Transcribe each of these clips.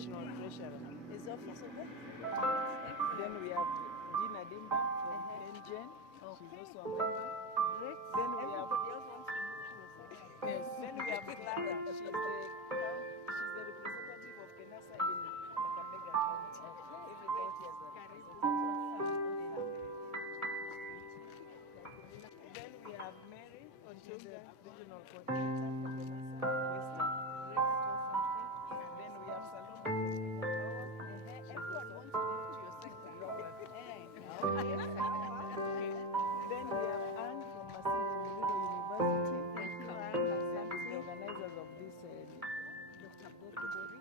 National Treasurer. His office over? Then we have Dina Dimba from NGen. She's also a member. Great. Then we have Everybody else wants to move to a second. yes. Then we have Clara. She's the representative of KENASA in Kakamega County. Every county has a representative. Then we have Mary, she's the regional coordinator for KENASA Western. Then we have Salome. Everyone wants to move to your sector. Then we have Anne from Masinde University. Thank you, And Anne. the organizers of this Dr. Bori.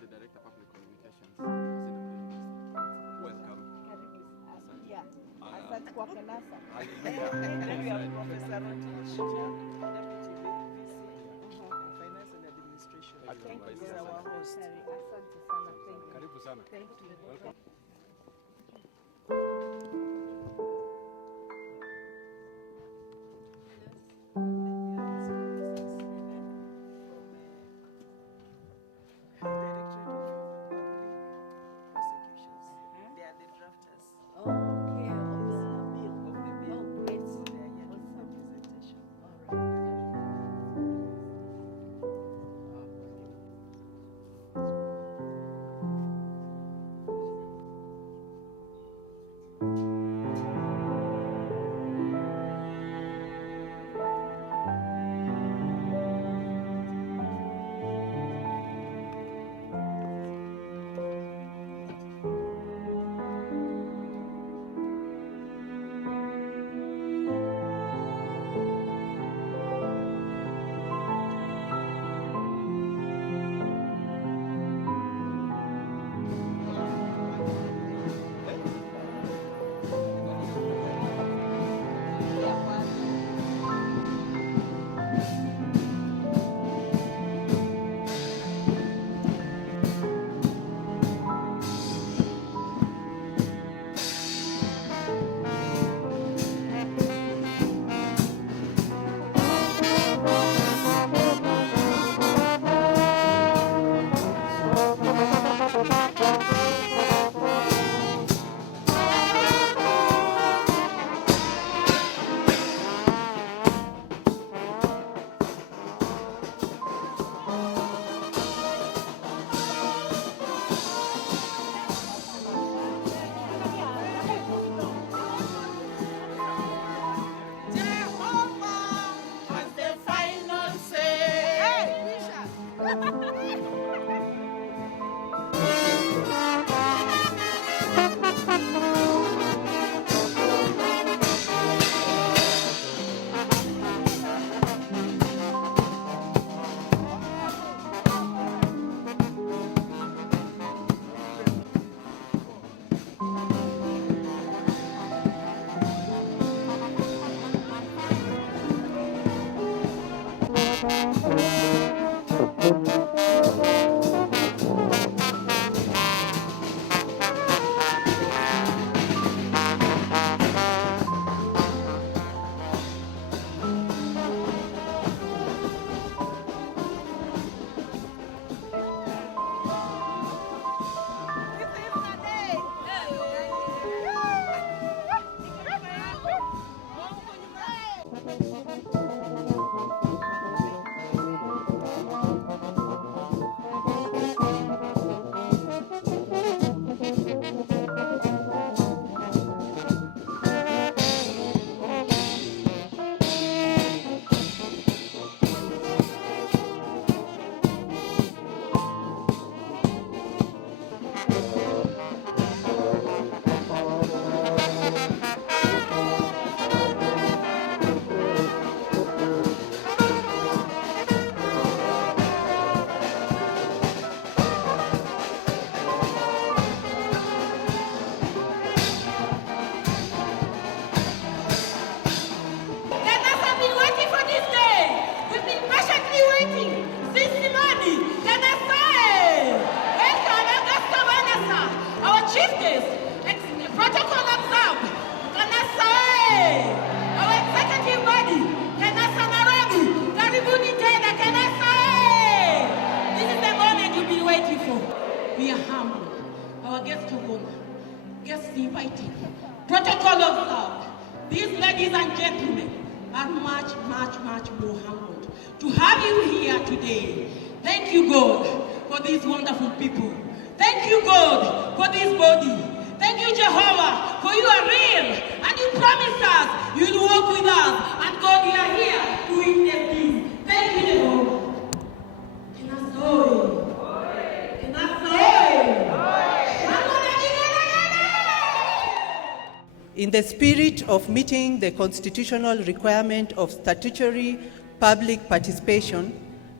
The Director of Public Communications. Welcome. Yeah. Asante kwa KENASA. Then we have Professor Rotich, Deputy VC in Finance and Administration. Thank you He's very our much. host. Asante sana. Thank you. Karibu sana. Thank you. Welcome. Okay. Oh, great. guest of honor, guests invited, protocol observed. These ladies and gentlemen are much, much, much more humbled to have you here today. Thank you, God, for these wonderful people. Thank you, God, for this body. Thank you, Jehovah, for you are real, and you promised us you'll walk with us, and God, you are here to witness this. Thank you, Jehovah. KENASA oye. KENASA oye. In the spirit of meeting the constitutional requirement of statutory public participation,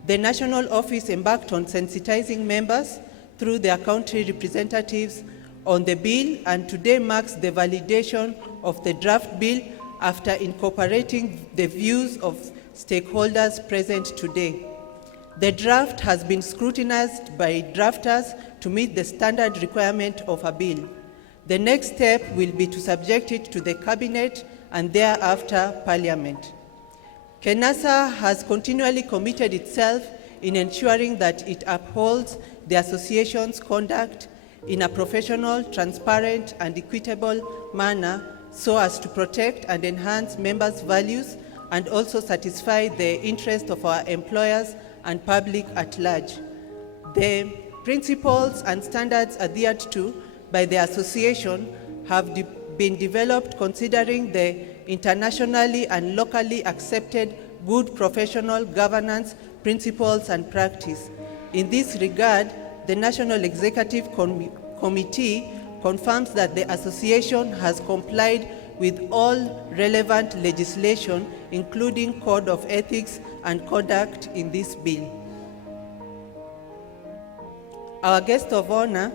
the National Office embarked on sensitizing members through their country representatives on the bill, and today marks the validation of the draft bill after incorporating the views of stakeholders present today. The draft has been scrutinized by drafters to meet the standard requirement of a bill. The next step will be to subject it to the Cabinet and thereafter Parliament. KENASA has continually committed itself in ensuring that it upholds the association's conduct in a professional, transparent, and equitable manner so as to protect and enhance members' values and also satisfy the interest of our employers and public at large. The principles and standards adhered to by the association have been developed considering the internationally and locally accepted good professional governance principles and practice. In this regard, the National Executive Committee confirms that the association has complied with all relevant legislation, including Code of Ethics and Conduct in this bill. Our guest of honor,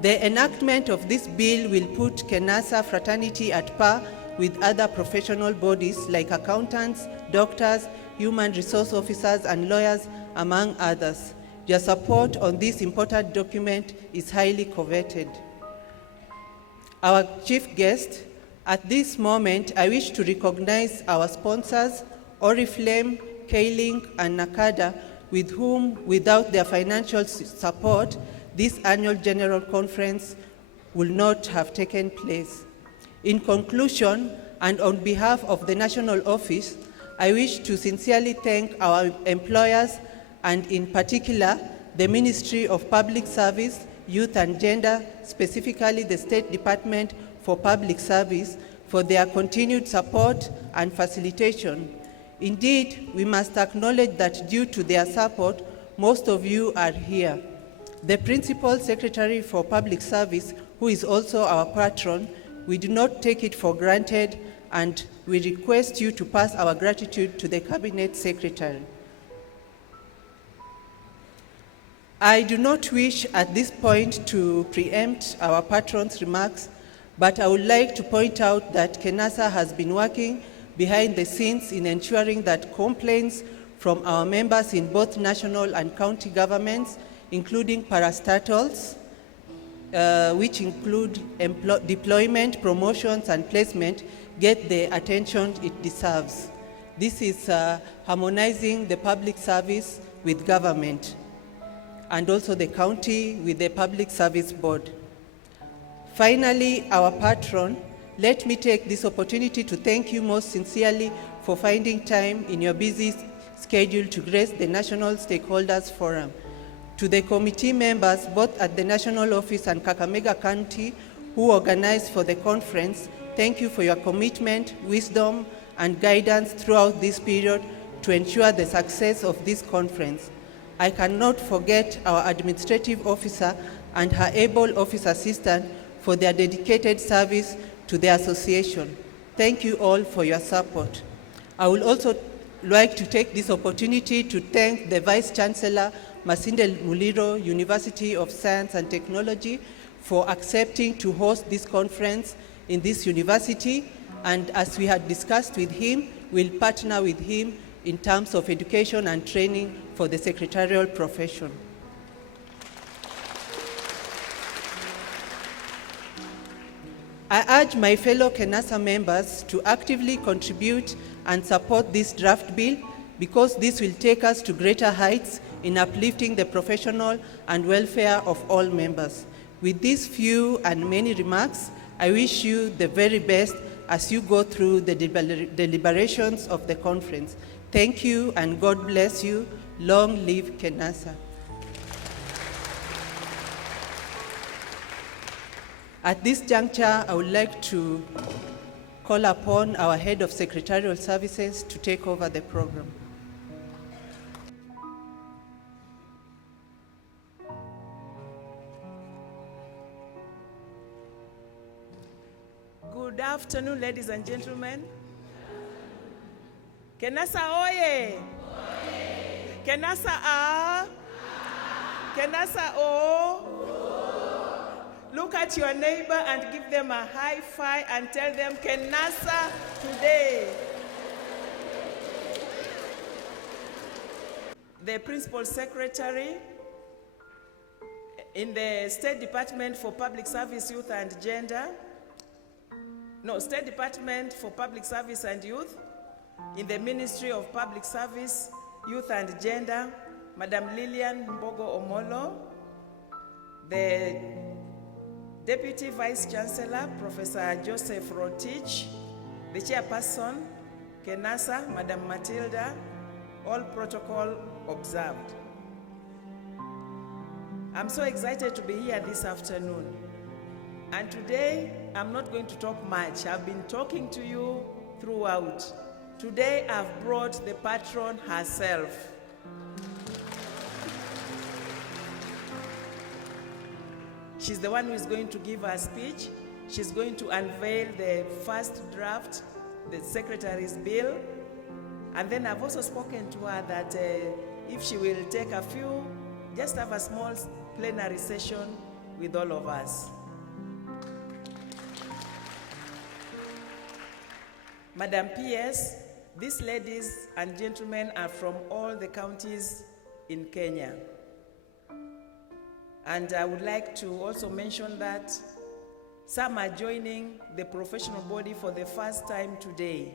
the enactment of this bill will put KENASA fraternity at par with other professional bodies like accountants, doctors, human resource officers, and lawyers, among others. Your support on this important document is highly coveted. Our chief guest, at this moment, I wish to recognize our sponsors, Oriflame, K-Link, and Nakada, with whom, without their financial support, this annual General Conference will not have taken place. In conclusion, and on behalf of the National Office, I wish to sincerely thank our employers and in particular the Ministry of Public Service, Youth and Gender, specifically the State Department for Public Service, for their continued support and facilitation. Indeed, we must acknowledge that due to their support, most of you are here. The Principal Secretary for Public Service, who is also our patron, we do not take it for granted, and we request you to pass our gratitude to the Cabinet Secretary. I do not wish at this point to preempt our patron's remarks, but I would like to point out that KENASA has been working behind the scenes in ensuring that complaints from our members in both national and county governments, including parastatals, which include deployment, promotions, and placement, get the attention it deserves. This is harmonizing the public service with government, and also the county with the Public Service Board. Finally, our patron, let me take this opportunity to thank you most sincerely for finding time in your busy schedule to grace the National Stakeholders Forum. To the committee members, both at the National Office and Kakamega County, who organized for the conference, thank you for your commitment, wisdom, and guidance throughout this period to ensure the success of this conference. I cannot forget our administrative officer and her able office assistant for their dedicated service to the association. Thank you all for your support. I would also like to take this opportunity to thank the Vice Chancellor, Masinde Muliro, University of Science and Technology, for accepting to host this conference in this university. And as we had discussed with him, we'll partner with him in terms of education and training for the secretarial profession. I urge my fellow KENASA members to actively contribute and support this draft bill, because this will take us to greater heights in uplifting the professional and welfare of all members. With these few and many remarks, I wish you the very best as you go through the deliberations of the conference. Thank you and God bless you. Long live KENASA. At this juncture, I would like to call upon our Head of Secretarial Services to take over the program. Good afternoon, ladies and gentlemen. KENASA oye! KENASA a! KENASA o! Look at your neighbor and give them a high five and tell them KENASA today. The Principal Secretary in the State Department for Public Service, Youth and Gender, State Department for Public Service and Youth, in the Ministry of Public Service, Youth and Gender, Madam Lillian Mbogo Omolo, the Deputy Vice Chancellor, Professor Joseph Rotich, the Chairperson, KENASA, Madam Matilda, all protocol observed. I'm so excited to be here this afternoon. And today, I'm not going to talk much. I've been talking to you throughout. Today, I've brought the patron herself. She's the one who is going to give her speech. She's going to unveil the first draft, the Secretary's bill. And then I've also spoken to her that if she will take a few, just have a small plenary session with all of us. Madam PS, these ladies and gentlemen are from all the counties in Kenya. And I would like to also mention that some are joining the professional body for the first time today.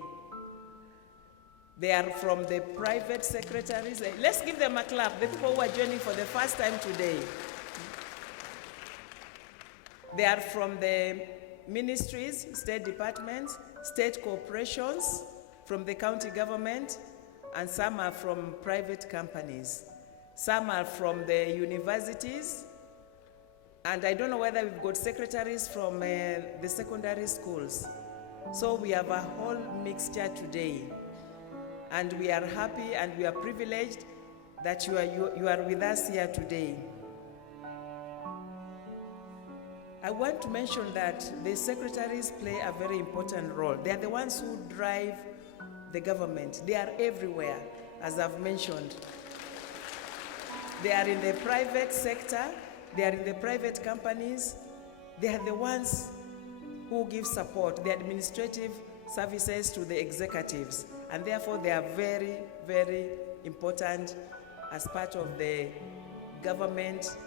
They are from the private secretaries. Let's give them a clap, the people who are joining for the first time today. They are from the ministries, state departments, state corporations, from the county government, and some are from private companies. Some are from the universities, and I don't know whether we've got secretaries from the secondary schools. So we have a whole mixture today. And we are happy and we are privileged that you are with us here today. I want to mention that the secretaries play a very important role. They are the ones who drive the government. They are everywhere, as I've mentioned. They are in the private sector, they are in the private companies. They are the ones who give support, the administrative services to the executives. And therefore, they are very, very important as part of the government.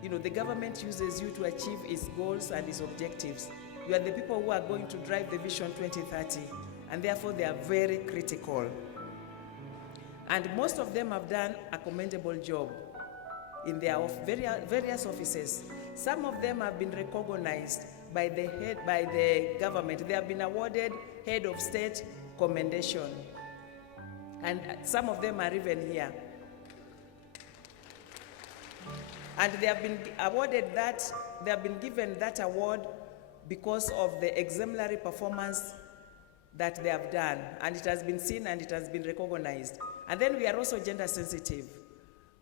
You know, the government uses you to achieve its goals and its objectives. You are the people who are going to drive the Vision 2030, and therefore they are very critical. And most of them have done a commendable job in their various offices. Some of them have been recognized by the government. They have been awarded Head of State commendation. And some of them are even here. And they have been awarded that, they have been given that award because of the exemplary performance that they have done. And it has been seen and it has been recognized. And then we are also gender sensitive.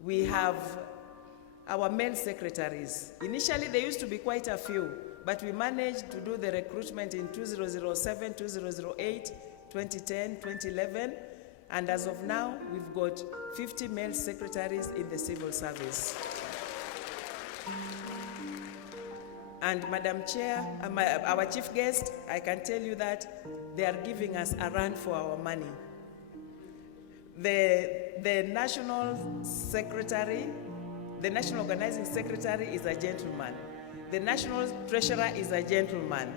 We have our men secretaries. Initially, there used to be quite a few, but we managed to do the recruitment in 2007, 2008, 2010, 2011, and as of now, we've got 50 male secretaries in the civil service. And Madam Chair, our chief guest, I can tell you that they are giving us a run for our money. The national secretary, the national organizing secretary is a gentleman. The national treasurer is a gentleman.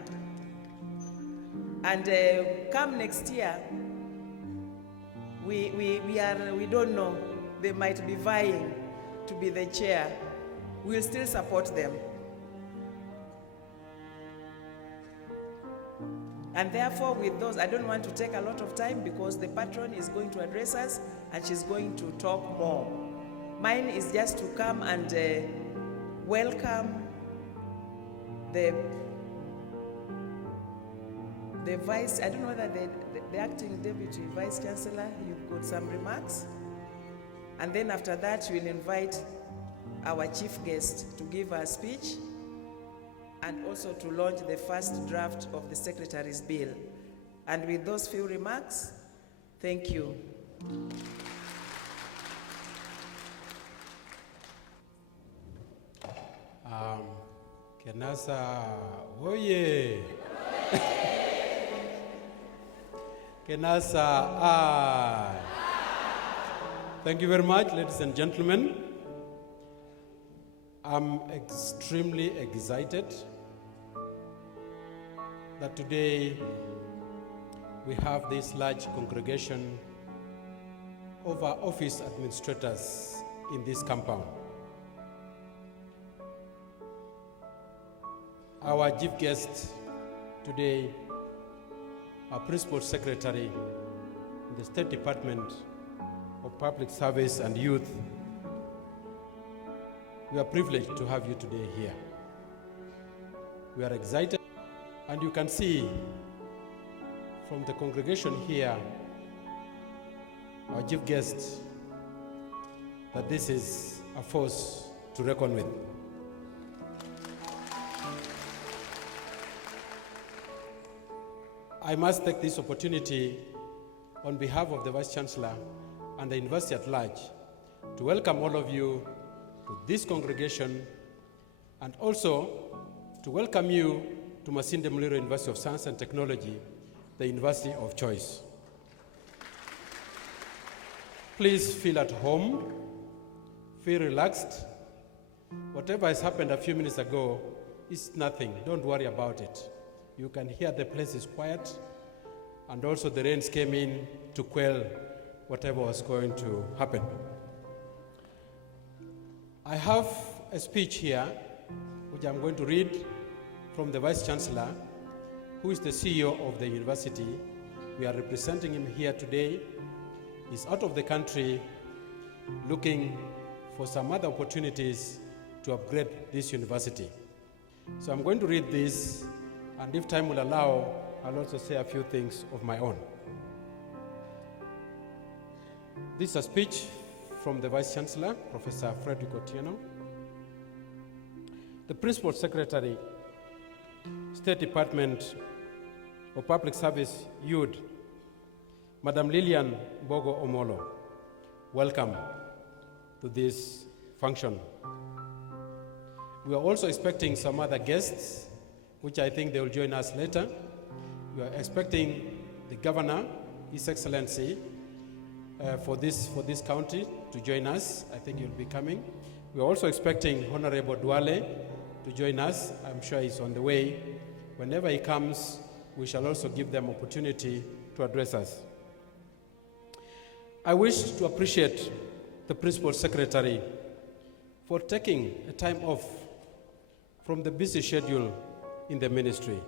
And come next year, we don't know, they might be vying to be the chair. we will still support them. And therefore, with those, I don't want to take a lot of time because the patron is going to address us and she's going to talk more. Mine is just to come and welcome the vice, I don't know whether the acting deputy vice chancellor, you've got some remarks. And then after that, we'll invite our chief guest to give a speech and also to launch the first draft of the Secretaries' bill. And with those few remarks, thank you. KENASA, oye! KENASA, aye! Thank you very much, ladies and gentlemen. I'm extremely excited that today we have this large congregation of our office administrators in this compound. Our chief guest today, our Principal Secretary in the State Department of Public Service and Youth. We are privileged to have you today here. We are excited, and you can see from the congregation here, our chief guest, that this is a force to reckon with. I must take this opportunity on behalf of the Vice Chancellor and the University at large to welcome all of you to this congregation and also to welcome you to Masinde Muliro University of Science and Technology, the University of Choice. Please feel at home, feel relaxed. Whatever has happened a few minutes ago is nothing. Don't worry about it. You can hear the place is quiet, and also the rains came in to quell whatever was going to happen. I have a speech here, which I'm going to read from the Vice Chancellor, who is the CEO of the university. We are representing him here today. He's out of the country looking for some other opportunities to upgrade this university. So I'm going to read this, and if time will allow, I'll also say a few things of my own. This is a speech from the Vice Chancellor, Professor Frederick Otieno. The Principal Secretary, State Department of Public Service, UD, Madam Lillian Bogo Omolo, welcome to this function. We are also expecting some other guests, which I think they will join us later. We are expecting the Governor, His Excellency, for this county to join us. I think he'll be coming. We are also expecting Honorable Duale to join us. I'm sure he's on the way. Whenever he comes, we shall also give them opportunity to address us. I wish to appreciate the Principal Secretary for taking a time off from the busy schedule in the ministry.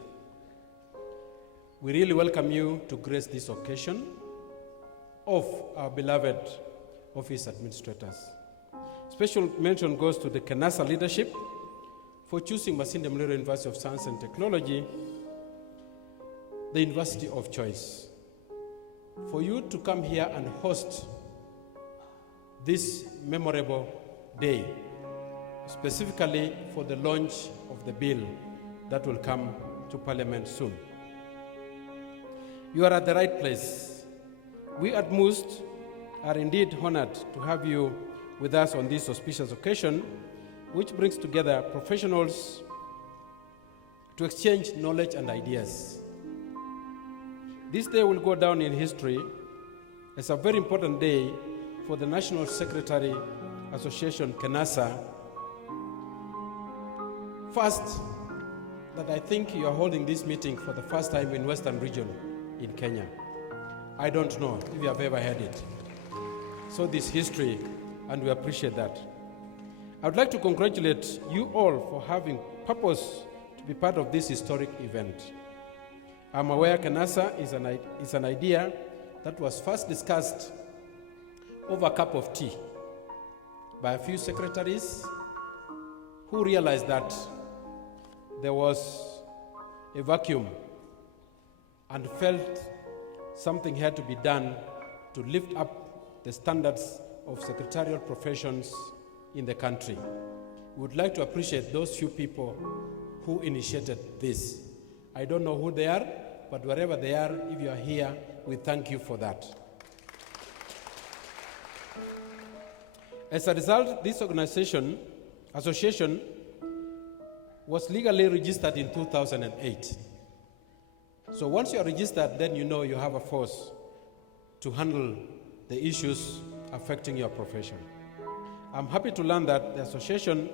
We really welcome you to grace this occasion of our beloved office administrators. Special mention goes to the KENASA leadership for choosing Masinde Muliro University of Science and Technology, the University of Choice. For you to come here and host this memorable day, specifically for the launch of the bill that will come to Parliament soon. You are at the right place. We at MUST are indeed honored to have you with us on this auspicious occasion, which brings together professionals to exchange knowledge and ideas. This day will go down in history as a very important day for the National Secretary Association, KENASA. First, that I think you are holding this meeting for the first time in Western region in Kenya. I don't know if you have ever heard it. So this history, and we appreciate that. I would like to congratulate you all for having purpose to be part of this historic event. I'm aware KENASA is an idea that was first discussed over a cup of tea by a few secretaries who realized that there was a vacuum and felt something had to be done to lift up the standards of secretarial professions in the country. We would like to appreciate those few people who initiated this. I don't know who they are, but wherever they are, if you are here, we thank you for that. As a result, this association was legally registered in 2008. So once you are registered, then you know you have a force to handle the issues affecting your profession. I'm happy to learn that the association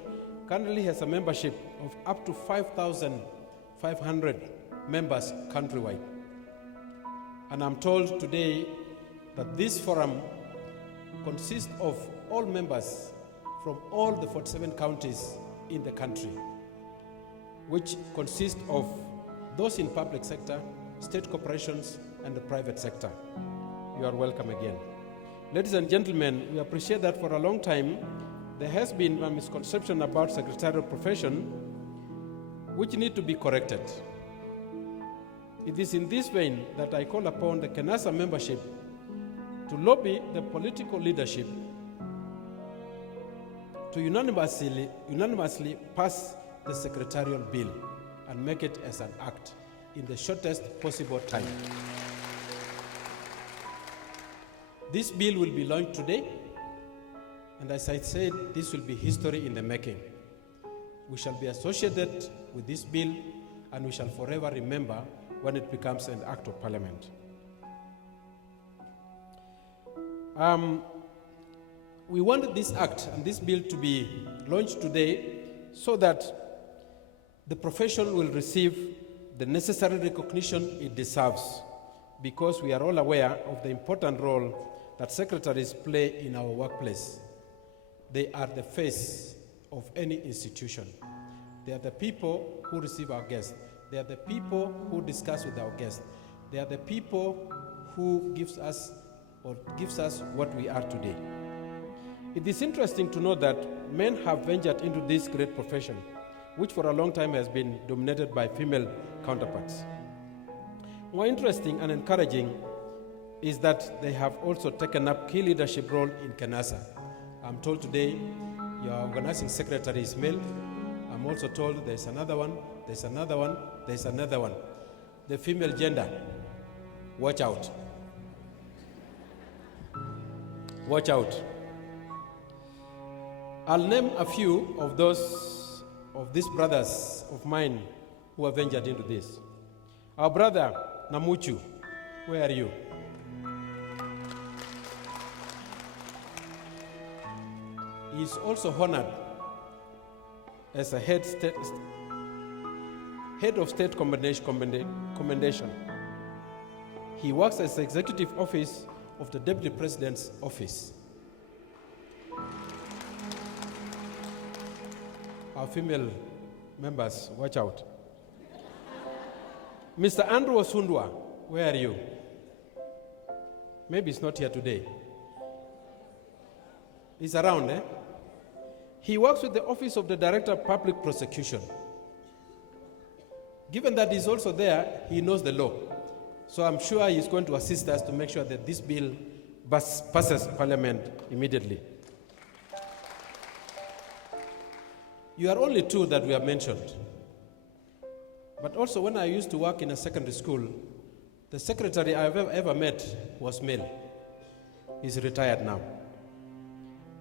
currently has a membership of up to 5,500 members countrywide. And I'm told today that this forum consists of all members from all the 47 counties in the country, which consist of those in public sector, state corporations, and the private sector. You are welcome again. Ladies and gentlemen, we appreciate that for a long time there has been a misconception about secretarial profession which need to be corrected. It is in this vein that I call upon the KENASA membership to lobby the political leadership to unanimously pass the secretarial bill and make it as an act in the shortest possible time. This bill will be launched today, and as I said, this will be history in the making. We shall be associated with this bill, and we shall forever remember when it becomes an act of parliament. We wanted this act and this bill to be launched today so that the profession will receive the necessary recognition it deserves, because we are all aware of the important role that secretaries play in our workplace. They are the face of any institution. They are the people who receive our guests. They are the people who discuss with our guests. They are the people who gives us what we are today. It is interesting to know that men have ventured into this great profession, which for a long time has been dominated by female counterparts. More interesting and encouraging is that they have also taken up key leadership role in KENASA. I'm told today your organizing secretary is male. I'm also told there's another one, there's another one, there's another one. The female gender, watch out. Watch out. I'll name a few of these brothers of mine who have ventured into this. Our brother Namuchu, where are you? He is also honored as a head of state commendation. He works as the executive office of the Deputy President's office. Our female members, watch out. Mr. Andrew Osundwa, where are you? Maybe he's not here today. He's around, eh? He works with the Office of the Director of Public Prosecution. Given that he's also there, he knows the law. So I'm sure he's going to assist us to make sure that this bill passes Parliament immediately. You are only two that we have mentioned. But also when I used to work in a secondary school, the secretary I've ever met was male. He's retired now.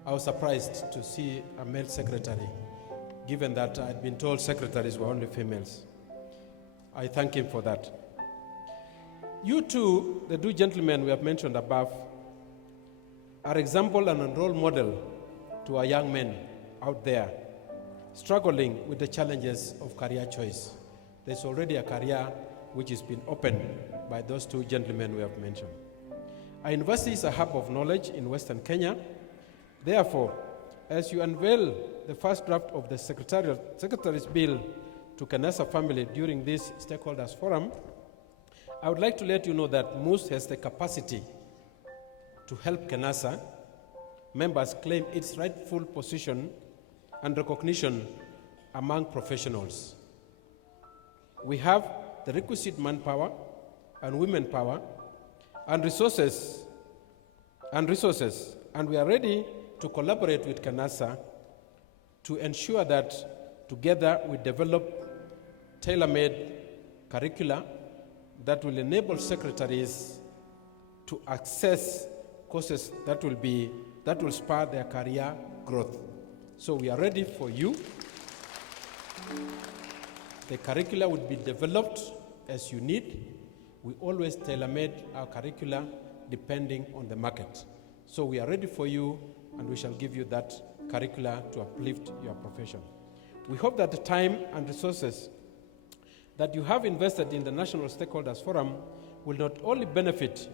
I was surprised to see a male secretary, given that I'd been told secretaries were only females. I thank him for that. You two, the two gentlemen we have mentioned above, are example and a role model to our young men out there struggling with the challenges of career choice. There's already a career which has been opened by those two gentlemen we have mentioned. Our university is a hub of knowledge in Western Kenya. Therefore, as you unveil the first draft of the Secretaries Bill to KENASA family during this stakeholders forum, I would like to let you know that MUS has the capacity to help KENASA members claim its rightful position and recognition among professionals. We have the requisite manpower and women power and resources, and we are ready to collaborate with KENASA to ensure that together we develop tailor-made curricula that will enable secretaries to access courses that will spur their career growth. So we are ready for you. The curricula will be developed as you need. We always tailor-made our curricula depending on the market. So we are ready for you, and we shall give you that curricula to uplift your profession. We hope that the time and resources that you have invested in the National Stakeholders Forum will not only benefit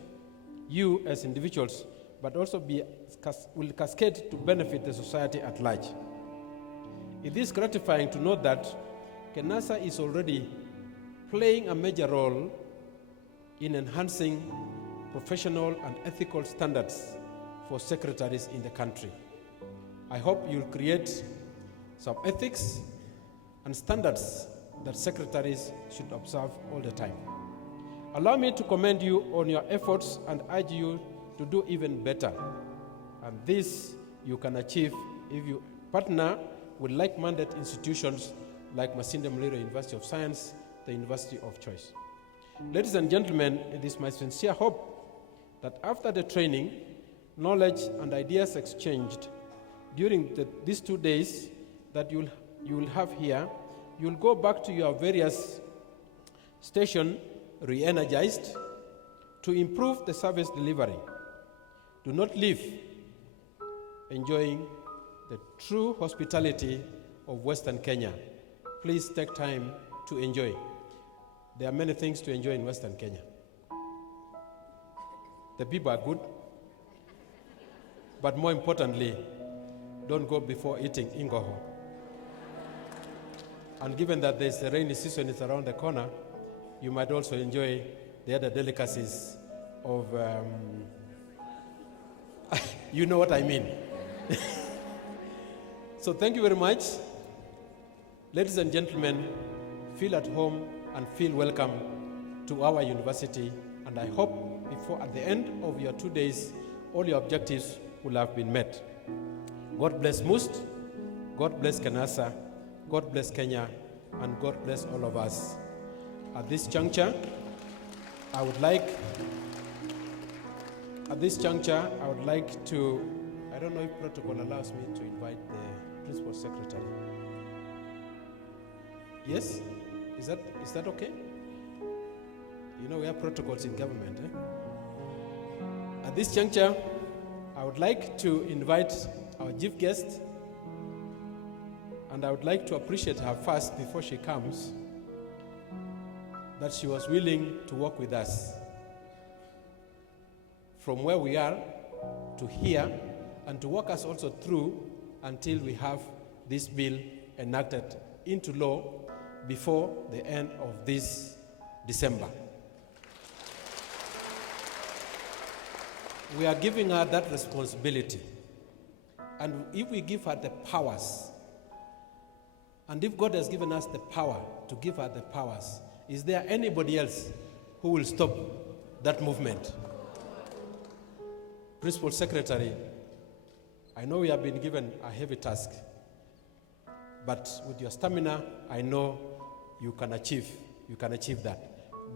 you as individuals, but also will cascade to benefit the society at large. It is gratifying to note that KENASA is already playing a major role in enhancing professional and ethical standards for secretaries in the country. I hope you'll create some ethics and standards that secretaries should observe all the time. Allow me to commend you on your efforts and urge you to do even better. And this you can achieve if you partner with like-minded institutions like Masinde Muliro University of Science, the university of choice. Ladies and gentlemen, it is my sincere hope that after the training, knowledge and ideas exchanged during these 2 days that you will have here, you will go back to your various stations re-energized to improve the service delivery. Do not leave enjoying the true hospitality of Western Kenya. Please take time to enjoy. There are many things to enjoy in Western Kenya. The people are good, but more importantly, don't go before eating ingoho. And given that there's the rainy season is around the corner, you might also enjoy the other delicacies of, you know what I mean. So thank you very much. Ladies and gentlemen, feel at home and feel welcome to our university, and I hope before at the end of your 2 days, all your objectives will have been met. God bless MUST, God bless KENASA, God bless Kenya, and God bless all of us. At this juncture, I would like to, I don't know if protocol allows me to invite the Principal Secretary. Yes? Is that okay? You know, we have protocols in government. At this juncture, I would like to invite our chief guest, and I would like to appreciate her first before she comes, that she was willing to work with us from where we are to here, and to walk us also through until we have this bill enacted into law before the end of this December. We are giving her that responsibility. And if we give her the powers, and if God has given us the power to give her the powers, is there anybody else who will stop that movement? Principal Secretary, I know we have been given a heavy task, but with your stamina, I know you can achieve that.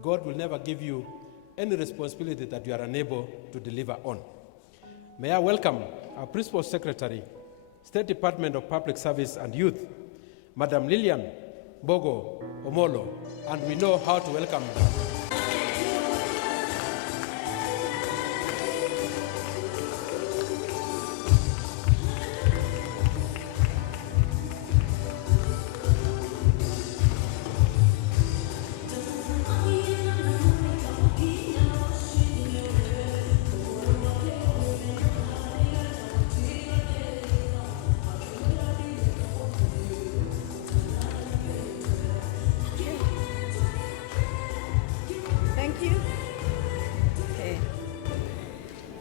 God will never give you any responsibility that you are unable to deliver on. May I welcome our Principal Secretary, State Department of Public Service and Youth, Madam Lillian Bogo Omolo, and we know how to welcome her.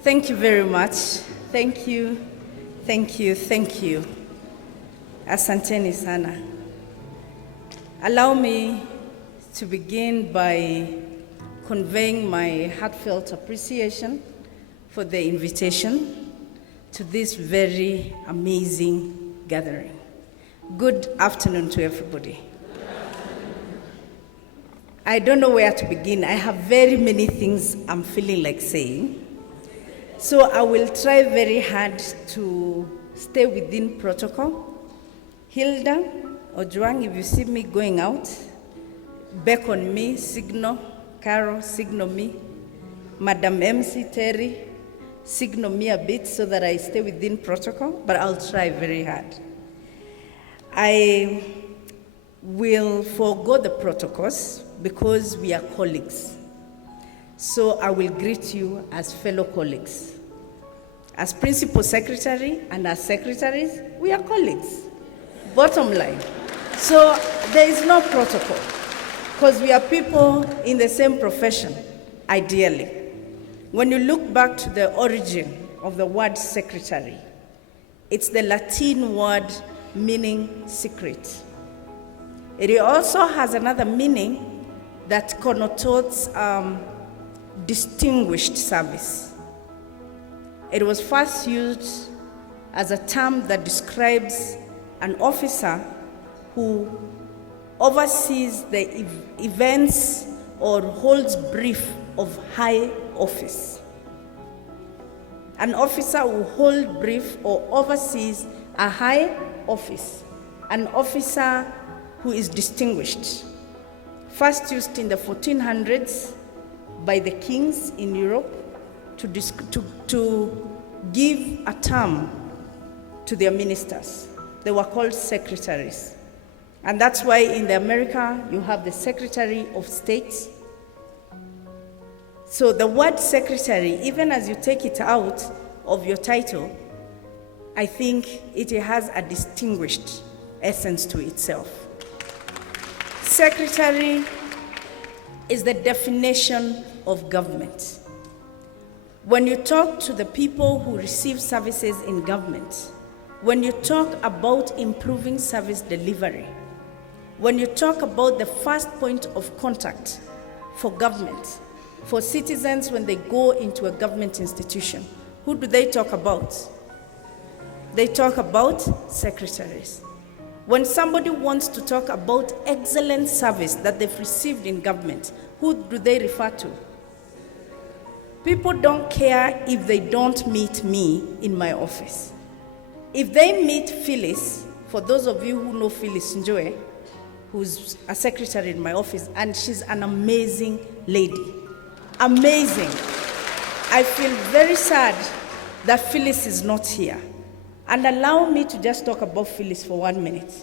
Thank you very much. Thank you, thank you, thank you. Asanteni sana. Allow me to begin by conveying my heartfelt appreciation for the invitation to this very amazing gathering. Good afternoon to everybody. I don't know where to begin. I have very many things I'm feeling like saying. So I will try very hard to stay within protocol. Hilda, Ojwang, if you see me going out, beckon me, signal. Carol, signal me. Madam MC Terry, signal me a bit so that I stay within protocol, but I'll try very hard. I will forego the protocols because we are colleagues. So I will greet you as fellow colleagues. As Principal Secretary and as secretaries, we are colleagues. Bottom line. So there is no protocol because we are people in the same profession, ideally. When you look back to the origin of the word secretary, it's the Latin word meaning secret. It also has another meaning that connotes distinguished service. It was first used as a term that describes an officer who oversees the events or holds brief of high office. An officer who holds brief or oversees a high office. An officer who is distinguished. First used in the 1400s by the kings in Europe to give a term to their ministers. They were called secretaries. And that's why in the America, you have the Secretary of State. So the word secretary, even as you take it out of your title, I think it has a distinguished essence to itself. Secretary is the definition of government. When you talk to the people who receive services in government, when you talk about improving service delivery, when you talk about the first point of contact for government, for citizens when they go into a government institution, who do they talk about? They talk about secretaries. When somebody wants to talk about excellent service that they've received in government, who do they refer to? People don't care if they don't meet me in my office. If they meet Phyllis, for those of you who know Phyllis Njoe, who's a secretary in my office, and she's an amazing lady. Amazing. I feel very sad that Phyllis is not here. And allow me to just talk about Phyllis for 1 minute.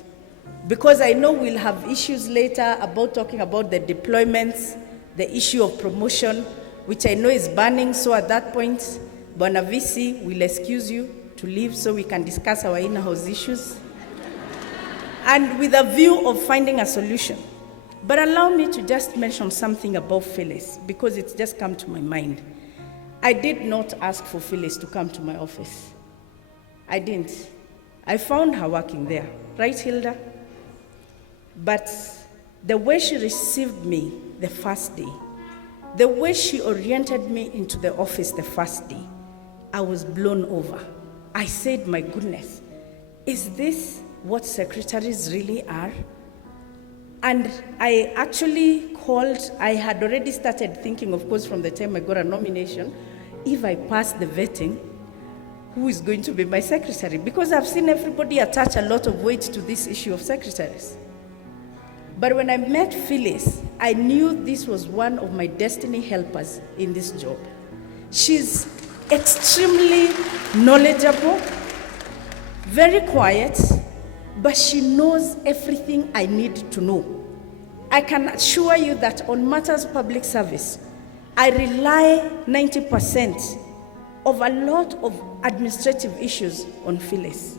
Because I know we'll have issues later about talking about the deployments, the issue of promotion, which I know is burning. So at that point, Bwana VC will excuse you to leave so we can discuss our in-house issues. And with a view of finding a solution. But allow me to just mention something about Phyllis, because it's just come to my mind. I did not ask for Phyllis to come to my office. I didn't. I found her working there, right, Hilda? But the way she received me the first day, the way she oriented me into the office the first day, I was blown over. I said, my goodness, is this what secretaries really are? And I actually called, I had already started thinking, of course, from the time I got a nomination, if I pass the vetting, who is going to be my secretary? Because I've seen everybody attach a lot of weight to this issue of secretaries. But when I met Phyllis, I knew this was one of my destiny helpers in this job. She's extremely knowledgeable, very quiet, but she knows everything I need to know. I can assure you that on matters of public service, I rely 90% of a lot of administrative issues on Phyllis.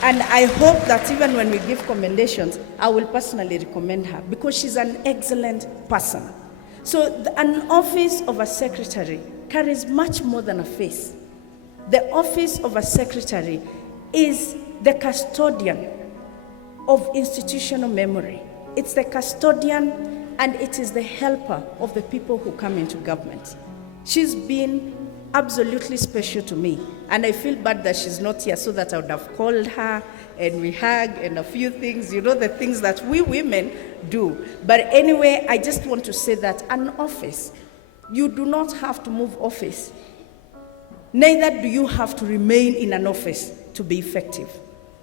And I hope that even when we give commendations, I will personally recommend her because she's an excellent person. So an office of a secretary carries much more than a face. The office of a secretary is the custodian of institutional memory. It's the custodian and it is the helper of the people who come into government. She's been absolutely special to me, and I feel bad that she's not here, so that I would have called her and we hug and a few things, the things that we women do. But anyway, I just want to say that an office, you do not have to move office. Neither do you have to remain in an office to be effective.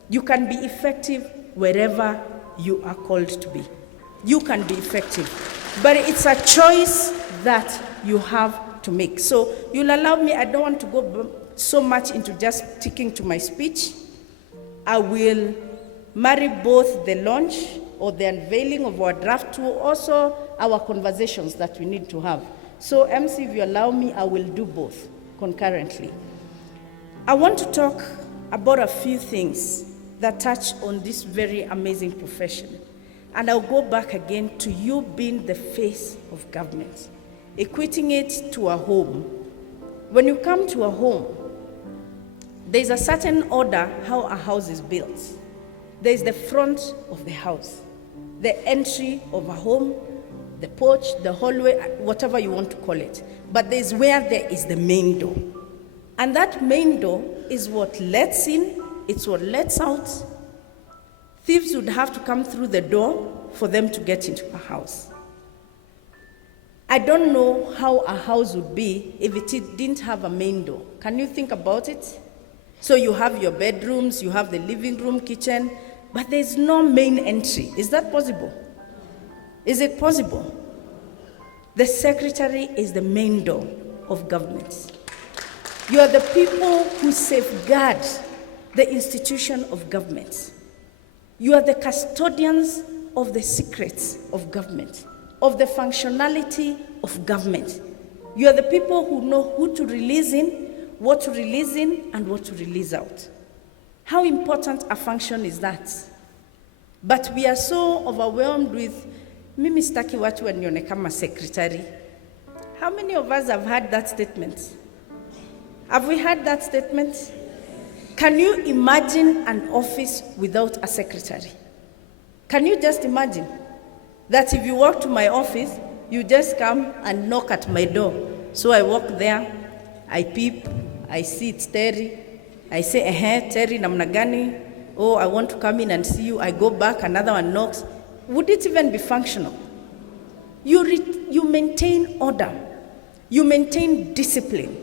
You can be effective wherever you are called to be. You can be effective. But it's a choice that you have to make. So you'll allow me, I don't want to go so much into just sticking to my speech. I will marry both the launch or the unveiling of our draft to also our conversations that we need to have. So MC, if you allow me, I will do both concurrently. I want to talk about a few things that touch on this very amazing profession. And I'll go back again to you being the face of government, equating it to a home. When you come to a home, there's a certain order how a house is built. There's the front of the house, the entry of a home, the porch, the hallway, whatever you want to call it. But there's where there is the main door. And that main door is what lets in, it's what lets out. Thieves would have to come through the door for them to get into a house. I don't know how a house would be if it didn't have a main door. Can you think about it? So you have your bedrooms, you have the living room, kitchen, but there's no main entry. Is that possible? Is it possible? The secretary is the main door of government. You are the people who safeguard the institution of government. You are the custodians of the secrets of government, of the functionality of government. You are the people who know who to release in, what to release in, and what to release out. How important a function is that? But we are so overwhelmed with, mimi sitaki watu wanione kama secretary. How many of us have heard that statement? Have we heard that statement? Can you imagine an office without a secretary? Can you just imagine that if you walk to my office, you just come and knock at my door? So I walk there, I peep, I see it's Terry. I say, Terry, namna gani? Oh, I want to come in and see you. I go back, another one knocks. Would it even be functional? You maintain order. You maintain discipline.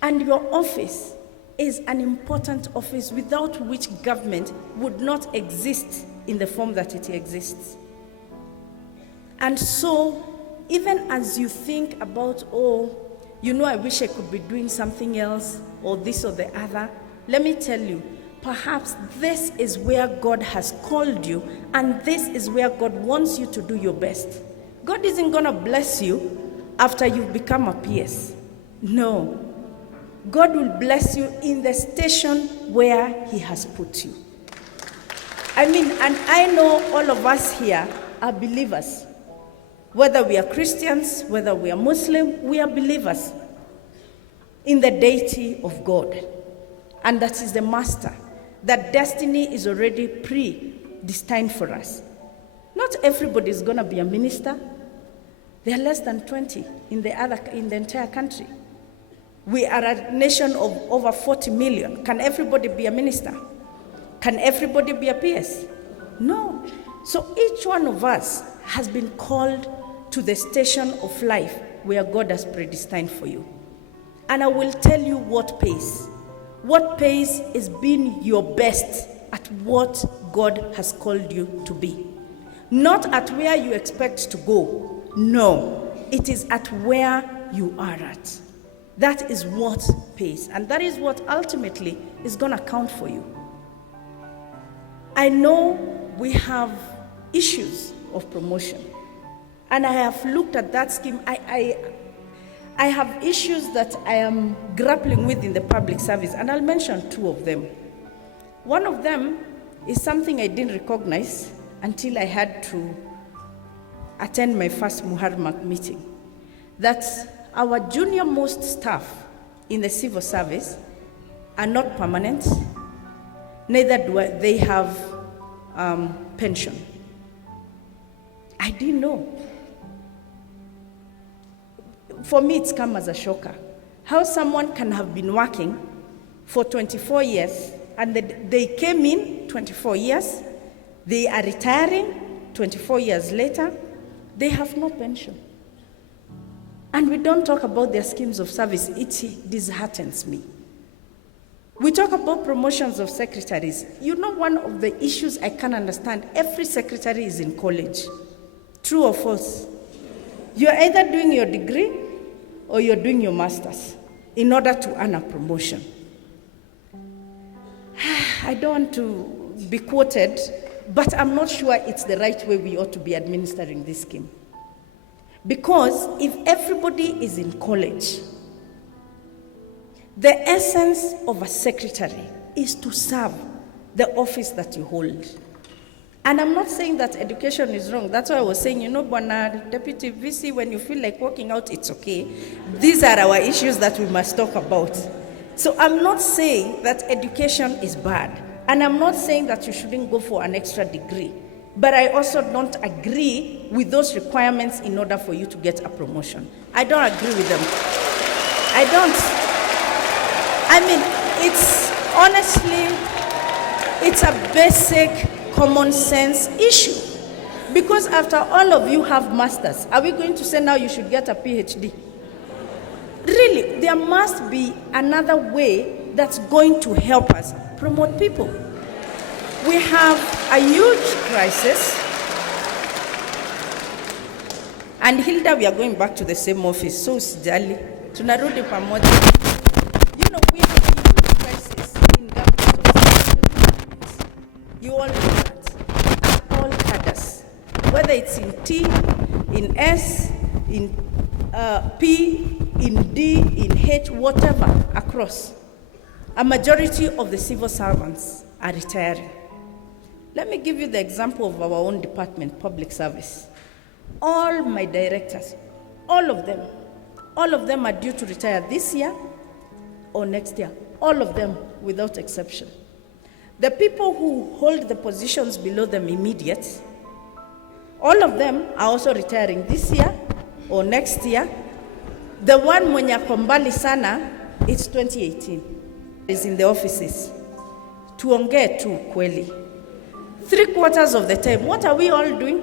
And your office is an important office without which government would not exist in the form that it exists. And so, even as you think about, I wish I could be doing something else, or this or the other, let me tell you, perhaps this is where God has called you, and this is where God wants you to do your best. God isn't going to bless you after you've become a PS. No. God will bless you in the station where He has put you. And I know all of us here are believers. Whether we are Christians, whether we are Muslim, we are believers in the deity of God. And that is the master. That destiny is already predestined for us. Not everybody is going to be a minister. There are less than 20 in the entire country. We are a nation of over 40 million. Can everybody be a minister? Can everybody be a PS? No. So each one of us has been called to the station of life where God has predestined for you. And I will tell you what pays. What pays is being your best at what God has called you to be. Not at where you expect to go. No. It is at where you are at. That is what pays. And that is what ultimately is going to count for you. I know we have issues of promotion. And I have looked at that scheme. I have issues that I am grappling with in the public service, and I'll mention two of them. One of them is something I didn't recognize until I had to attend my first Muharmak meeting. That our junior most staff in the civil service are not permanent, neither do they have pension. I didn't know. For me, it's come as a shocker. How someone can have been working for 24 years, and they came in 24 years, they are retiring 24 years later, they have no pension. And we don't talk about their schemes of service. It disheartens me. We talk about promotions of secretaries. You know, one of the issues I can't understand, every secretary is in college. True or false? You're either doing your degree or you're doing your master's in order to earn a promotion. I don't want to be quoted, but I'm not sure it's the right way we ought to be administering this scheme. Because if everybody is in college, the essence of a secretary is to serve the office that you hold. And I'm not saying that education is wrong. That's why I was saying, Bwana Deputy VC, when you feel like walking out, it's okay. These are our issues that we must talk about. So I'm not saying that education is bad. And I'm not saying that you shouldn't go for an extra degree. But I also don't agree with those requirements in order for you to get a promotion. I don't agree with them. I don't. I mean, it's a basic common sense issue. Because after all of you have masters, are we going to say now you should get a PhD? Really, there must be another way that's going to help us promote people. We have a huge crisis. And Hilda, we are going back to the same office. So sijali. Tunarudi pamoja. We have a huge crisis in government. You all know that. At all cadres. Whether it's in T, in S, in P, in D, in H, whatever, across. A majority of the civil servants are retiring. Let me give you the example of our own department, public service. All my directors, all of them are due to retire this year or next year. All of them, without exception. The people who hold the positions below them immediate, all of them are also retiring this year or next year. The one mwenye kombali sana, it's 2018. Is in the offices. Tuongee tu kweli. 3/4 of the time, what are we all doing?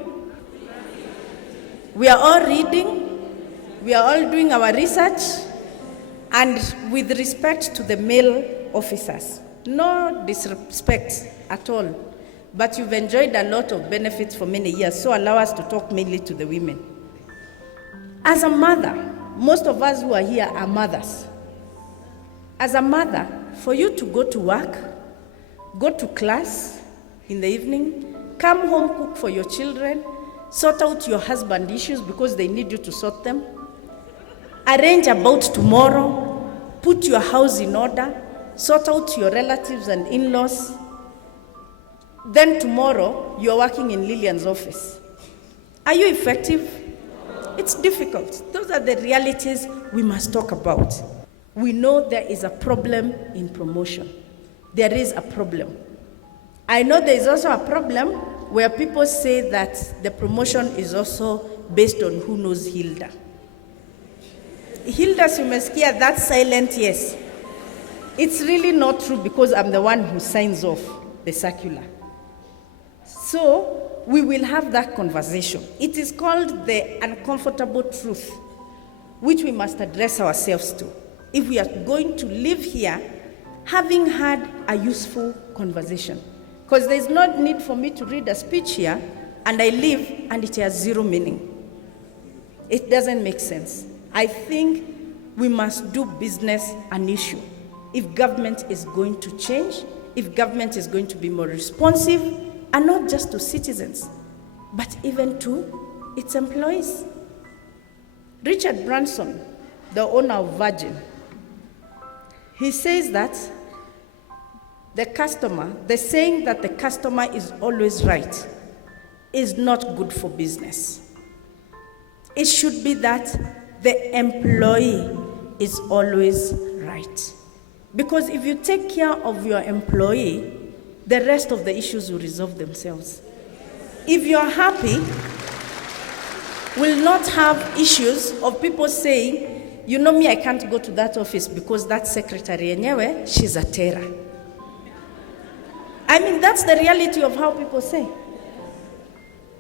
We are all reading, we are all doing our research, and with respect to the male officers, no disrespect at all, but you've enjoyed a lot of benefits for many years, so allow us to talk mainly to the women. As a mother, most of us who are here are mothers. As a mother, for you to go to work, go to class in the evening, come home, cook for your children, sort out your husband issues because they need you to sort them, arrange about tomorrow, put your house in order, sort out your relatives and in-laws. Then tomorrow, you're working in Lillian's office. Are you effective? It's difficult. Those are the realities we must talk about. We know there is a problem in promotion. There is a problem. I know there is also a problem where people say that the promotion is also based on who knows Hilda. Hilda Sumeskia, that silent yes. It's really not true because I'm the one who signs off the circular. So we will have that conversation. It is called the uncomfortable truth, which we must address ourselves to if we are going to live here having had a useful conversation. Because there's no need for me to read a speech here and I leave and it has zero meaning. It doesn't make sense. I think we must do business an issue. If government is going to change, if government is going to be more responsive, and not just to citizens, but even to its employees. Richard Branson, the owner of Virgin, he says that the saying that the customer is always right is not good for business. It should be that the employee is always right. Because if you take care of your employee, the rest of the issues will resolve themselves. If you are happy, will not have issues of people saying, you know me, I can't go to that office because that secretary enyewe, she's a terror. I mean, that's the reality of how people say.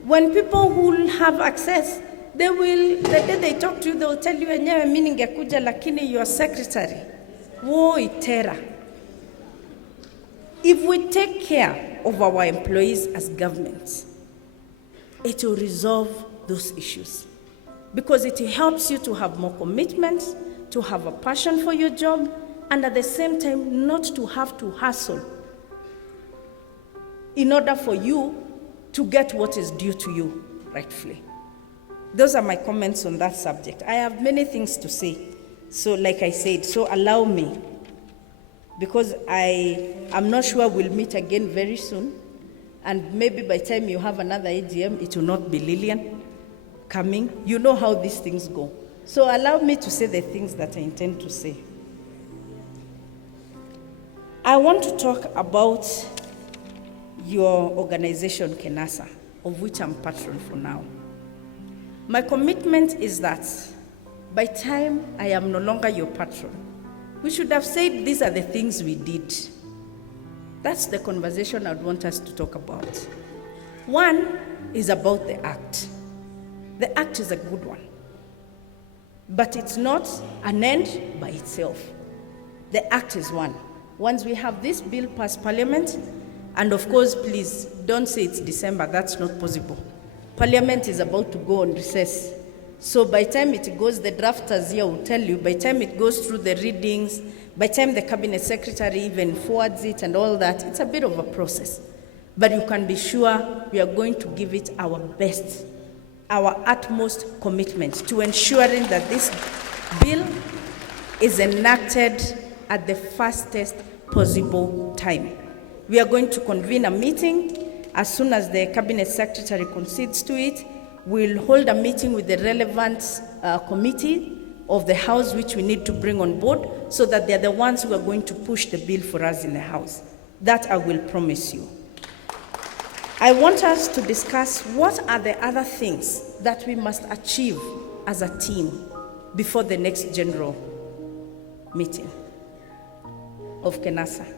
When people who have access, they will, the day they talk to you, they will tell you, enyewe mimi ningekuja lakini your secretary, woi terror. If we take care of our employees as government, it will resolve those issues. Because it helps you to have more commitment, to have a passion for your job, and at the same time, not to have to hustle in order for you to get what is due to you rightfully. Those are my comments on that subject. I have many things to say. So like I said, so allow me, because I'm not sure we'll meet again very soon. And maybe by the time you have another AGM, it will not be Lillian coming. You know how these things go. So allow me to say the things that I intend to say. I want to talk about your organization, KENASA, of which I'm patron for now. My commitment is that by time I am no longer your patron, we should have said these are the things we did. That's the conversation I'd want us to talk about. One is about the act. The act is a good one, but it's not an end by itself. The act is one. Once we have this bill pass Parliament, and of course, please don't say it's December, that's not possible. Parliament is about to go on recess. So by the time it goes, the drafters here will tell you, by the time it goes through the readings, by the time the cabinet secretary even forwards it and all that, it's a bit of a process. But you can be sure we are going to give it our best, our utmost commitment to ensuring that this bill is enacted at the fastest possible time. We are going to convene a meeting. As soon as the cabinet secretary concedes to it, we'll hold a meeting with the relevant committee of the House, which we need to bring on board, so that they're the ones who are going to push the bill for us in the House. That I will promise you. I want us to discuss what are the other things that we must achieve as a team before the next general meeting of KENASA.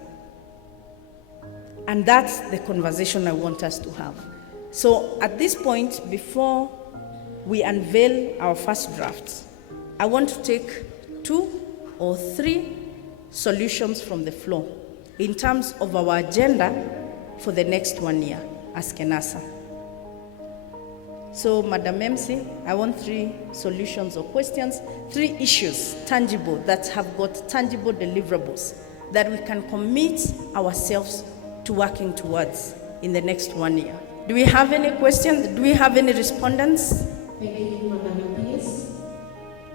And that's the conversation I want us to have. So at this point, before we unveil our first draft, I want to take 2 or 3 solutions from the floor in terms of our agenda for the next 1 year as KENASA. So, Madam MC, I want 3 solutions or questions, 3 issues, tangible, that have got tangible deliverables that we can commit ourselves to working towards in the next 1 year. Do we have any questions? Do we have any respondents? Thank you, Madam PS.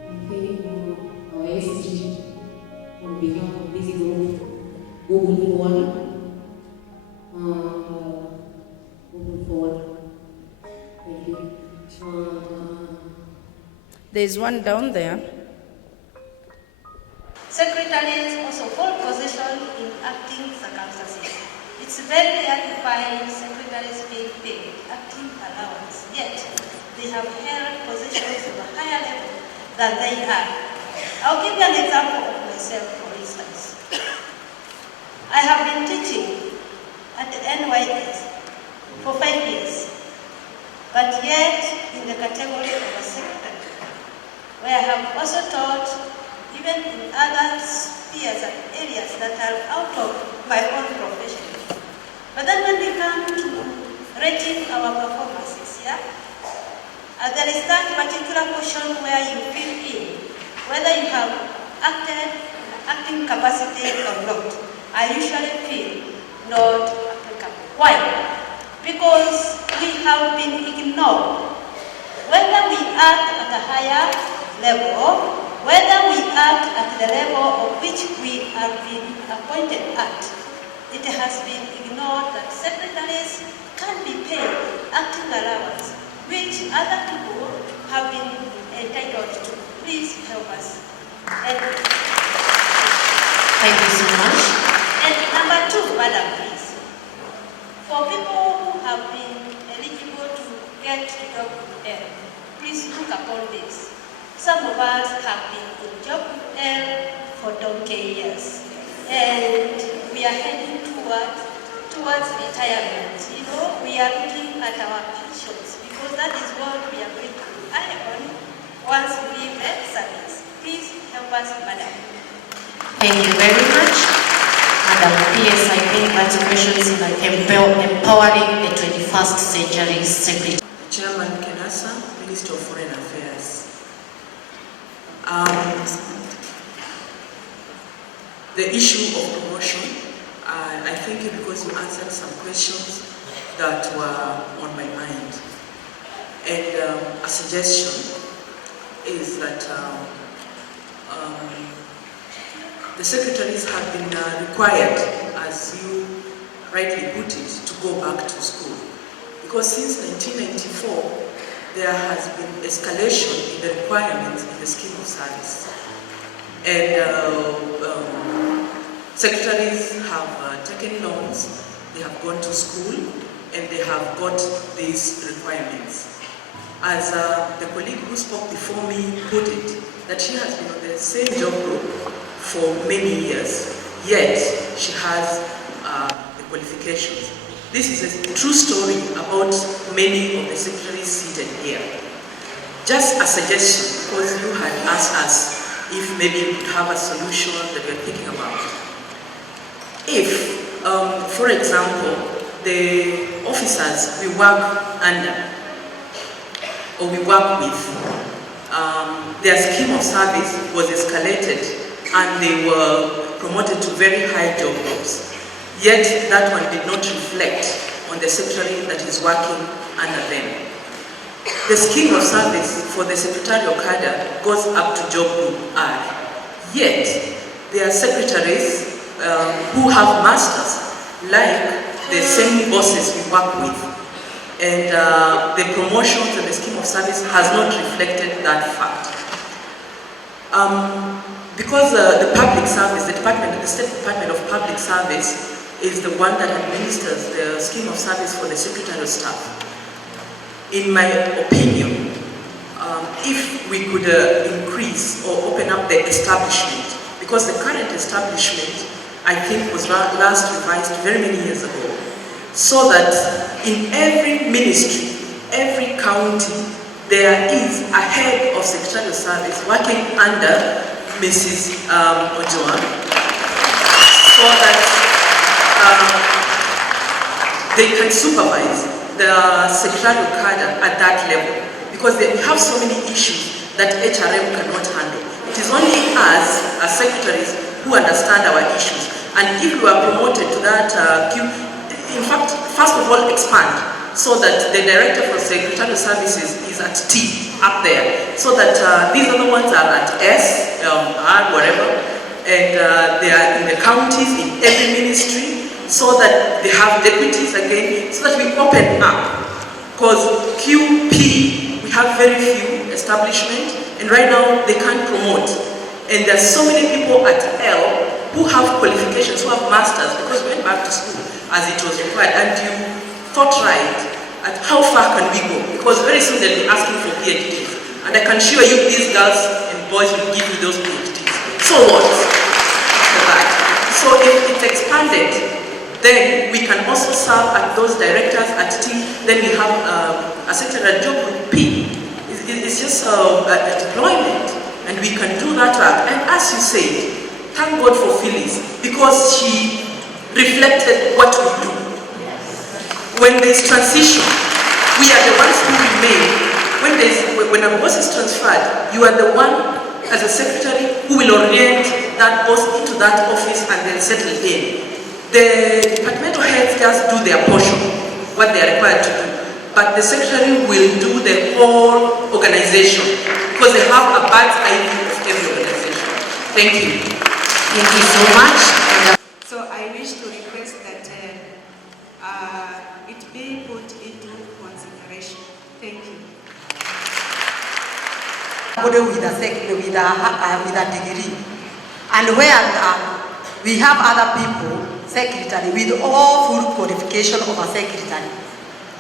And thank you, our SG, on behalf of this group, moving forward. Moving forward. Thank you. There's one down there. Secretaries also hold position in acting circumstances. It's very rare to find secretaries being paid acting allowance, yet they have held positions of a higher level than they are. I'll give you an example of myself, for instance. I have been teaching at the NYS for 5 years, but yet in the category of a secretary, where I have also taught even in other spheres and areas that are out of my own profession. But then when we come to rating our performances, there is that particular portion where you fill in whether you have acting capacity or not. I usually feel not applicable. Why? Because we have been ignored. Whether we act at a higher level, whether we act at the level of which we have been appointed at, it has been ignored that secretaries can be paid acting allowance, which other people have been entitled to. Please help us. And Thank you so much. And number two, Madam, please. For people who have been eligible to get to job with L, please look upon this. Some of us have been in job with L for donkey years, and we are heading towards retirement. You know, we are looking at our pensions because that is what we are going to rely on once we leave the service. Please help us, Madam. Thank you very much. Madam PS, I think that questions like empowering the 21st century secretary. Chairman KENASA, Minister of Foreign Affairs. The issue of promotion, I think because you answered some questions that were on my mind. And a suggestion is that the secretaries have been required, as you rightly put it, to go back to school. Because since 1994, there has been escalation in the requirements in the scheme of service. And secretaries have taken loans, they have gone to school, and they have got these requirements. As the colleague who spoke before me put it, that she has been on the same job group for many years, yet she has the qualifications. This is a true story about many of the secretaries seated here. Just a suggestion, because you had asked us if maybe we could have a solution that we're thinking about. If, for example, the officers we work under or we work with, their scheme of service was escalated and they were promoted to very high job groups. Yet that one did not reflect on the secretary that is working under them. The scheme of service for the secretarial cadre goes up to job group I. Yet there are secretaries who have masters, like the same bosses we work with. And the promotions and the scheme of service has not reflected that fact. Because the public service, the State Department of Public Service is the one that administers the scheme of service for the secretarial staff. In my opinion, if we could increase or open up the establishment, because the current establishment, I think, was last revised very many years ago, so that in every ministry, every county, there is a head of secretarial service working under Mrs. Ojoa, so that they can supervise the secretarial cadre at that level, because we have so many issues that HRM cannot handle. It is only us, as secretaries, who understand our issues. And if we are promoted to that queue, in fact, first of all, expand, so that the director for secretarial services is at T, up there, so that these other ones are at S, R, whatever, and they are in the counties, in every ministry, so that they have deputies again, so that we open up. Because QP, we have very few establishments, and right now they can't promote. And there are so many people at L who have qualifications, who have masters, because we went back to school as it was required, and you thought right at how far can we go, because very soon they'll be asking for PhDs, and I can assure you these girls and boys will give you those PhDs. So what? After that. So if it's expanded, then we can also serve at those directors at T, then we have a secretarial job with P. It's just a deployment, and we can do that. And as you said, thank God for Phyllis, because she reflected what we do. When there's transition, we are the ones who remain. When a boss is transferred, you are the one, as a secretary, who will orient that boss into that office and then settle in. The departmental heads just do their portion, what they are required to do. But the secretary will do the whole organization, because they have a bird's eye view of every organization. Thank you. Thank you so much. So I wish to request that it be put into consideration. Thank you. with a degree. And where we have other people, secretary, with all full qualification of a secretary.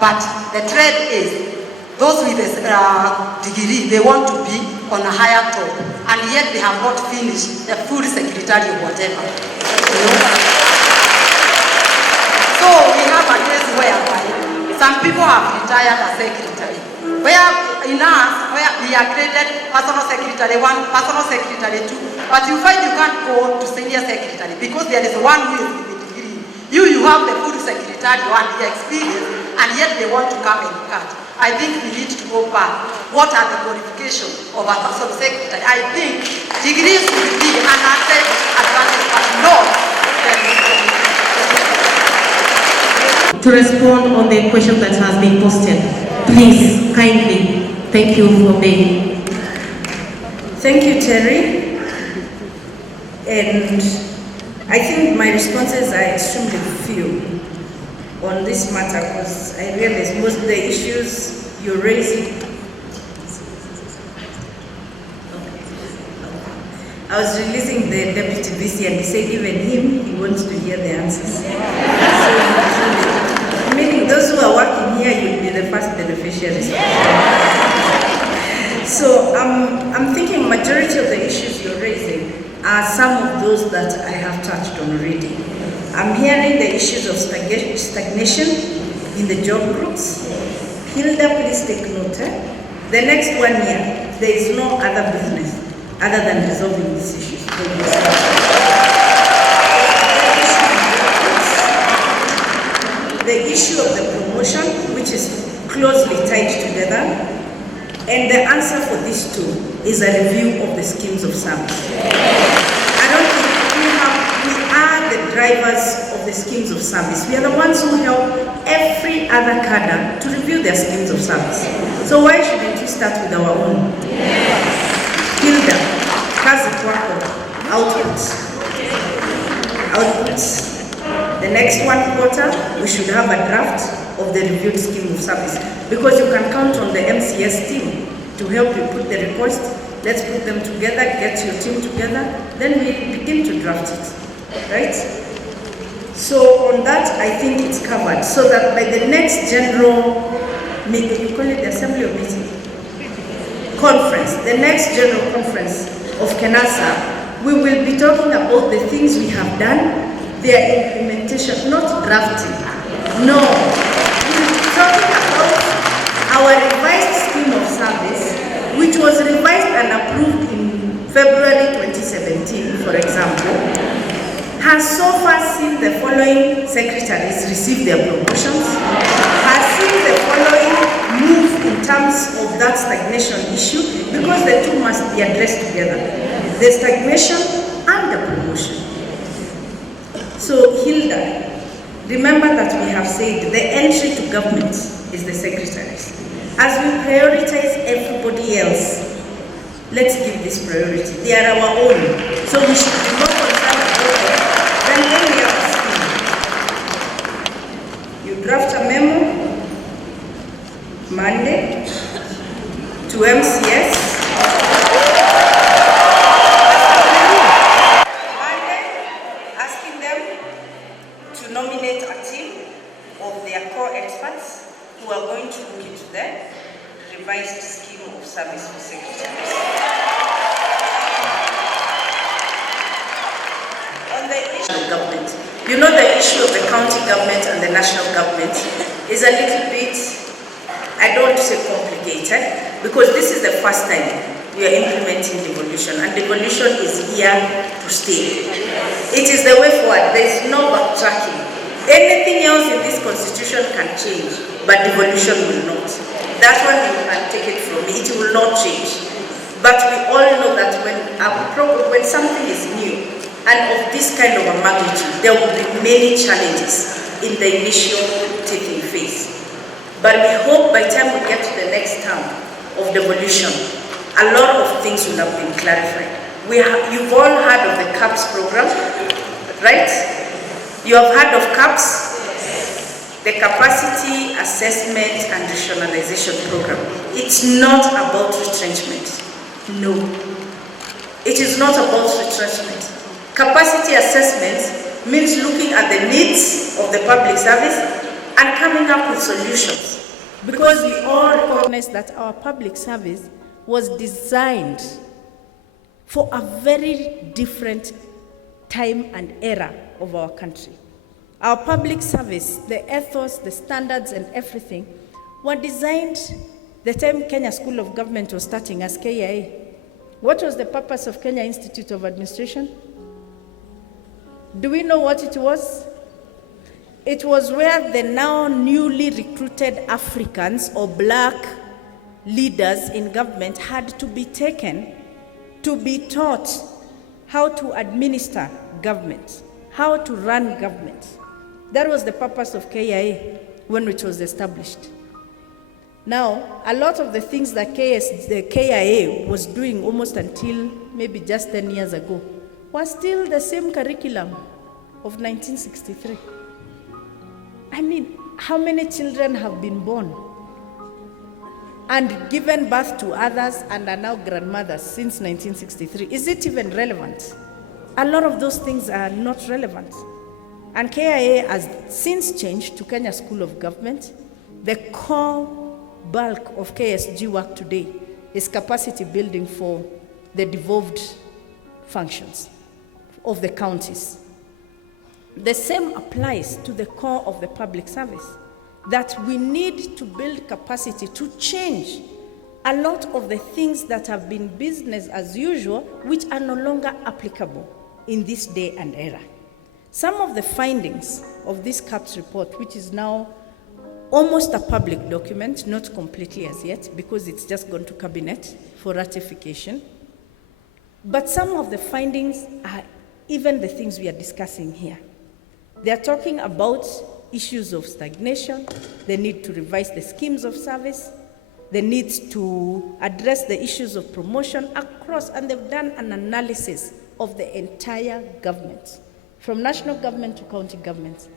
But the trend is, those with a degree, they want to be on a higher top, and yet they have not finished the full secretary or whatever. You know? So we have a case whereby some people have retired as secretary. Where in us, where we are graded personal secretary 1, personal secretary 2, but you find you can't go to senior secretary because there is one who is with the degree. You have the full secretary and the experience, and yet they want to come and cut. I think we need to go back. What are the qualifications of a personal secretary? I think degrees will be an asset advantage, but not. To respond on the question that has been posted, please, kindly, thank you for being. Thank you, Terry. And I think my responses are extremely few on this matter because I realize most of the issues you're raising. I was releasing the Deputy VC and he said even him, he wants to hear the answers. So, meaning those who are working here, you'll be the first beneficiaries. So I'm thinking majority of the issues you're raising are some of those that I have touched on already. I'm hearing the issues of stagnation in the job groups. Hilda, please take note. The next 1 year, there is no other business other than resolving these issues. The issue of the promotion, which is closely tied together, and the answer for these two is a review of the schemes of service. I don't think we are the drivers of the schemes of service. We are the ones who help every other cadre to review their schemes of service. So why shouldn't we start with our own? Hilda, kazi kwako, outputs. The next 1 quarter, we should have a draft of the reviewed scheme of service because you can count on the MCS team to help you put the request. Let's put them together, get your team together, then we begin to draft it, right? So on that, I think it's covered so that by the next general meeting, you call it the assembly or meeting? Conference, the next general conference of KENASA, we will be talking about the things we have done, their implementation, not drafting. No, we'll be talking about our revised scheme of service, which was revised and approved in February 2017, for example, has so far seen the following secretaries receive their promotions, has seen the following move in terms of that stagnation issue, because the two must be addressed together, the stagnation and the promotion. So Hilda, remember that we have said the entry to government is the secretaries. As we prioritize everybody else, let's give this priority. They are our own, so we should be more concerned about them than any other scheme. You draft a memo Monday to MCS. Asking them to nominate a team of their core experts who are going to look into the revised scheme of service for secretaries. On the issue of government, you know the issue of the county government and the national government is a little bit, I don't want to say complicated, because this is the first time we are implementing devolution, and devolution is here to stay. It is the way forward. There is no backtracking. Anything else in this constitution can change, but devolution will not. That one you can take it from me, it will not change. But we all know that when something is new and of this kind of a magnitude, there will be many challenges in the initial taking phase. But we hope by the time we get to the next term of devolution, a lot of things will have been clarified. You've all heard of the CAPS program, right? You have heard of CAPS, the Capacity Assessment and Rationalization Program. It's not about retrenchment. No. It is not about retrenchment. Capacity assessment means looking at the needs of the public service and coming up with solutions. Because we all recognize that our public service was designed for a very different time and era of our country. Our public service, the ethos, the standards and everything were designed the time Kenya School of Government was starting as KIA. What was the purpose of Kenya Institute of Administration? Do we know what it was? It was where the now newly recruited Africans or black leaders in government had to be taken to be taught how to administer government, how to run government. That was the purpose of KIA when it was established. Now, a lot of the things that the KIA was doing almost until maybe just 10 years ago was still the same curriculum of 1963. I mean, how many children have been born and given birth to others and are now grandmothers since 1963? Is it even relevant? A lot of those things are not relevant. And KIA has since changed to Kenya School of Government. The core bulk of KSG work today is capacity building for the devolved functions of the counties. The same applies to the core of the public service, that we need to build capacity to change a lot of the things that have been business as usual, which are no longer applicable in this day and era. Some of the findings of this CAPS report, which is now almost a public document, not completely as yet, because it's just gone to cabinet for ratification. But some of the findings are even the things we are discussing here. They are talking about issues of stagnation, the need to revise the schemes of service, the need to address the issues of promotion across, and they've done an analysis of the entire government, from national government to county governments,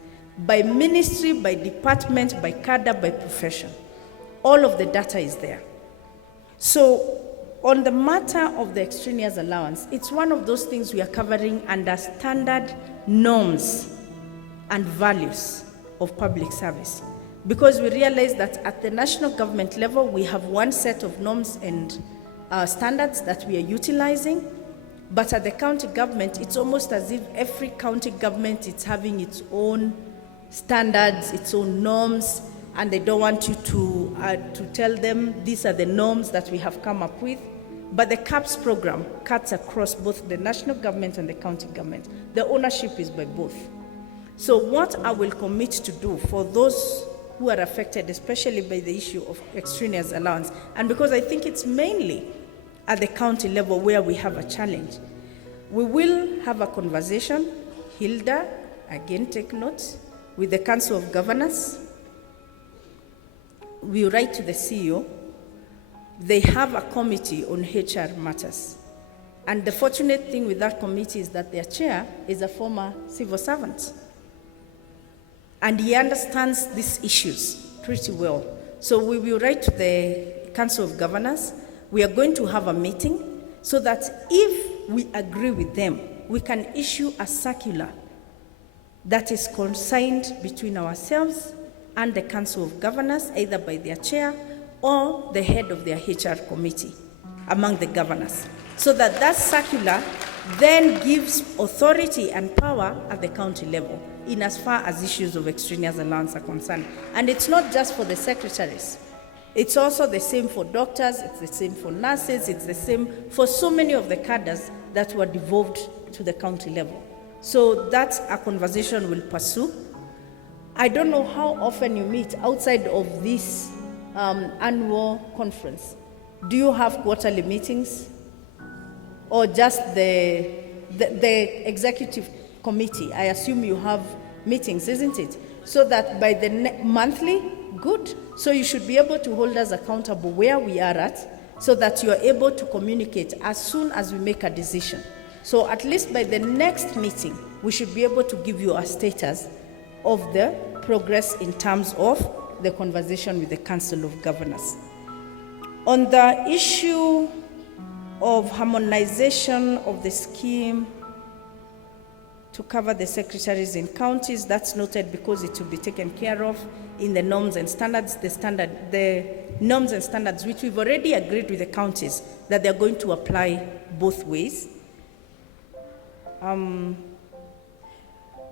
by ministry, by department, by cadre, by profession. All of the data is there. So on the matter of the extraneous allowance, it's one of those things we are covering under standard norms and values of public service, because we realize that at the national government level, we have one set of norms and standards that we are utilizing, but at the county government, it's almost as if every county government is having its own standards, its own norms, and they don't want you to tell them these are the norms that we have come up with. But the CAPS program cuts across both the national government and the county government. The ownership is by both. So what I will commit to do for those who are affected, especially by the issue of extraneous allowance, and because I think it's mainly at the county level where we have a challenge, we will have a conversation, Hilda, again take notes, with the Council of Governors. We write to the CEO. They have a committee on HR matters. And the fortunate thing with that committee is that their chair is a former civil servant. And he understands these issues pretty well. So we will write to the Council of Governors. We are going to have a meeting so that if we agree with them, we can issue a circular that is consigned between ourselves and the Council of Governors, either by their chair or the head of their HR committee among the governors, so that that circular then gives authority and power at the county level in as far as issues of extraneous allowance are concerned. And it's not just for the secretaries. It's also the same for doctors, it's the same for nurses, it's the same for so many of the cadres that were devolved to the county level. So that's a conversation we'll pursue. I don't know how often you meet outside of this annual conference. Do you have quarterly meetings? Or just the executive committee? I assume you have meetings, isn't it? So that by the monthly, good. So you should be able to hold us accountable where we are at, so that you are able to communicate as soon as we make a decision. So at least by the next meeting, we should be able to give you a status of the progress in terms of the conversation with the Council of Governors. On the issue of harmonization of the scheme to cover the secretaries in counties. That's noted because it will be taken care of in the norms and standards, the norms and standards which we've already agreed with the counties that they're going to apply both ways. The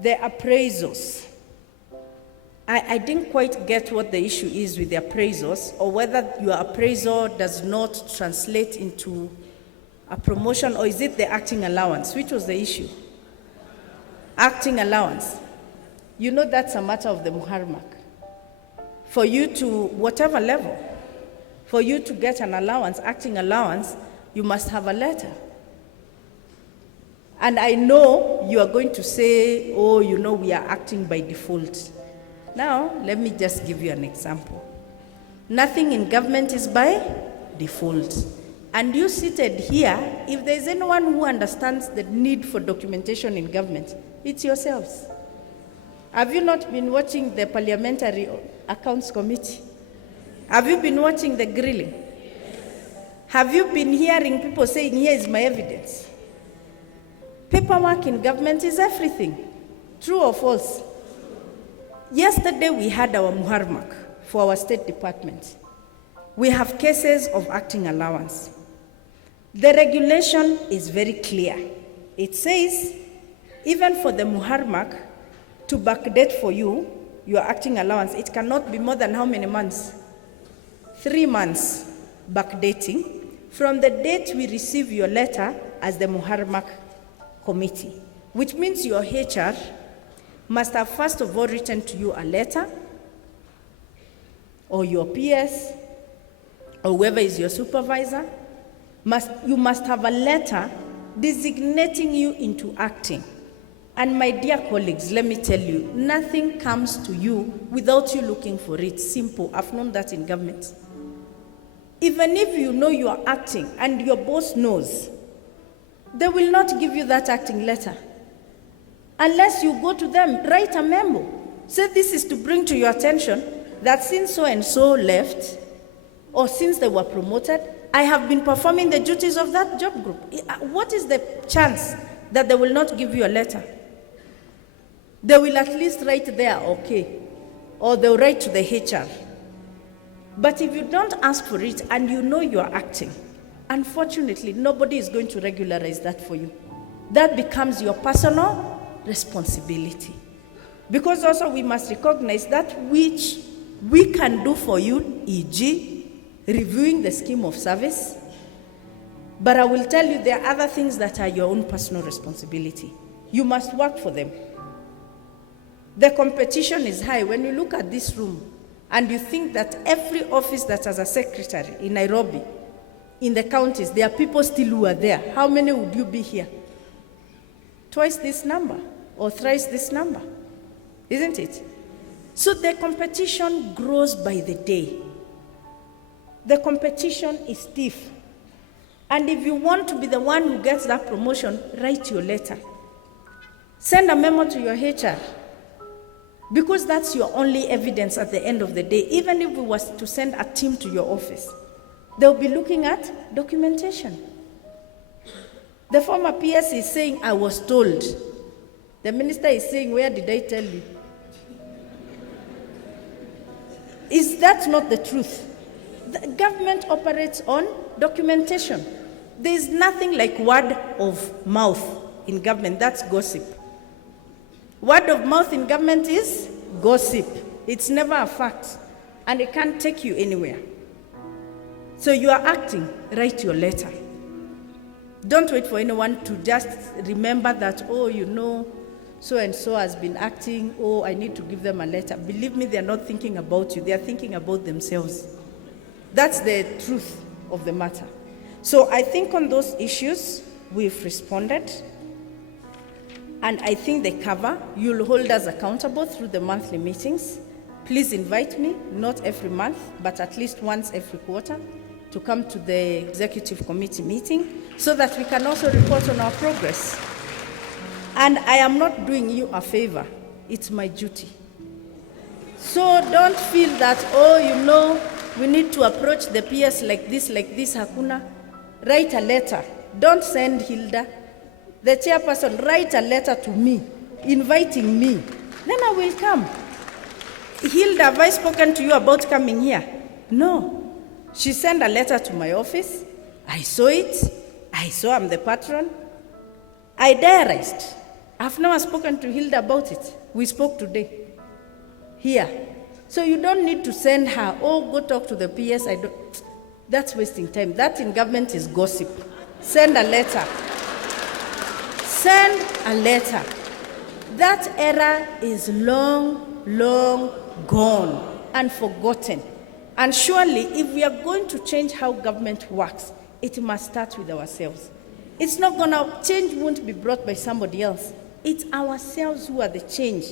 appraisals. I didn't quite get what the issue is with the appraisals, or whether your appraisal does not translate into a promotion, or is it the acting allowance? Which was the issue? Acting allowance. You know that's a matter of the muharmak. For you to, whatever level, for you to get an allowance, acting allowance, you must have a letter. And I know you are going to say, oh, you know, we are acting by default. Now, let me just give you an example. Nothing in government is by default. And you seated here, if there's anyone who understands the need for documentation in government, it's yourselves. Have you not been watching the Parliamentary Accounts Committee? Have you been watching the grilling? Have you been hearing people saying, here is my evidence? Paperwork in government is everything. True or false? Yesterday we had our muharmak for our State Department. We have cases of acting allowance. The regulation is very clear. It says, even for the muharmak to backdate for you, your acting allowance, it cannot be more than how many months? 3 months backdating from the date we receive your letter as the muharmak committee, which means your HR must have first of all written to you a letter, or your PS, or whoever is your supervisor. You must have a letter designating you into acting. And my dear colleagues, let me tell you, nothing comes to you without you looking for it. Simple. I've known that in government. Even if you know you are acting and your boss knows, they will not give you that acting letter unless you go to them, write a memo. Say this is to bring to your attention that since so and so left, or since they were promoted, I have been performing the duties of that job group. What is the chance that they will not give you a letter? They will at least write there, okay, or they'll write to the HR. But if you don't ask for it and you know you are acting, unfortunately, nobody is going to regularize that for you. That becomes your personal responsibility. Because also we must recognize that which we can do for you, e.g., reviewing the scheme of service. But I will tell you there are other things that are your own personal responsibility. You must work for them. The competition is high. When you look at this room and you think that every office that has a secretary in Nairobi, in the counties, there are people still who are there. How many would you be here? Twice this number or thrice this number, isn't it? So the competition grows by the day. The competition is stiff. And if you want to be the one who gets that promotion, write your letter. Send a memo to your HR. Because that's your only evidence at the end of the day. Even if we was to send a team to your office, they'll be looking at documentation. The former PS is saying, I was told. The minister is saying, where did I tell you? Is that not the truth? The government operates on documentation. There is nothing like word of mouth in government. That's gossip. Word of mouth in government is gossip. It's never a fact, and it can't take you anywhere. So you are acting, write your letter. Don't wait for anyone to just remember that, oh, you know, so-and-so has been acting, oh, I need to give them a letter. Believe me, they're not thinking about you. They're thinking about themselves. That's the truth of the matter. So I think on those issues, we've responded. And I think they cover. You'll hold us accountable through the monthly meetings. Please invite me, not every month, but at least once every quarter, to come to the executive committee meeting so that we can also report on our progress. And I am not doing you a favor. It's my duty. So don't feel that, oh, you know, we need to approach the PS like this, hakuna. write a letter. Don't send Hilda. The chairperson, write a letter to me, inviting me. Then I will come. Hilda, have I spoken to you about coming here? No. She sent a letter to my office. I saw it. I saw I'm the patron. I diarized. I've never spoken to Hilda about it. We spoke today. Here. So you don't need to send her, oh, go talk to the PS. That's wasting time. That in government is gossip. Send a letter. Send a letter. That era is long, long gone and forgotten. And surely, if we are going to change how government works, it must start with ourselves. It's not going to, change won't be brought by somebody else. It's ourselves who are the change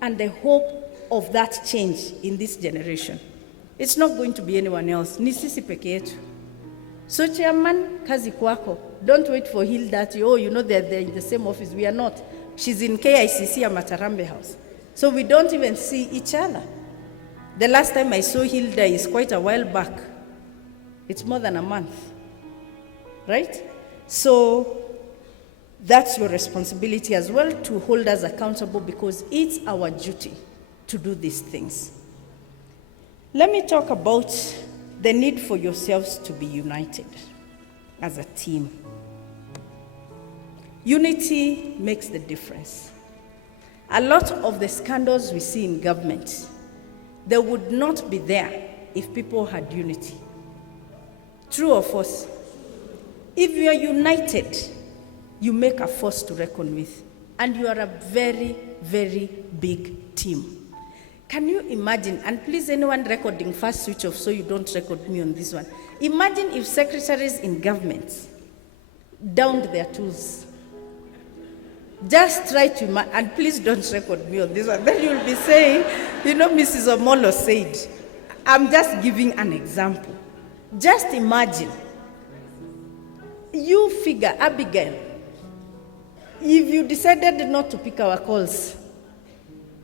and the hope of that change in this generation. It's not going to be anyone else. Ni sisi peke yetu. So chairman, kazi kwako. Don't wait for Hilda to, oh, you know they're in the same office. We are not. She's in KICC at Matarambe House. So we don't even see each other. The last time I saw Hilda is quite a while back. It's more than a month. Right? So that's your responsibility as well, to hold us accountable, because it's our duty to do these things. Let me talk about the need for yourselves to be united as a team. Unity makes the difference. A lot of the scandals we see in government, they would not be there if people had unity. True or false? If you are united, you make a force to reckon with, and you are a very, very big team. Can you imagine, and please anyone recording, first switch off so you don't record me on this one. Imagine if secretaries in governments downed their tools. Just try to imagine, and please don't record me on this one. Then you'll be saying, you know, Mrs. Omolo said, I'm just giving an example. Just imagine, you figure, Abigail, if you decided not to pick our calls,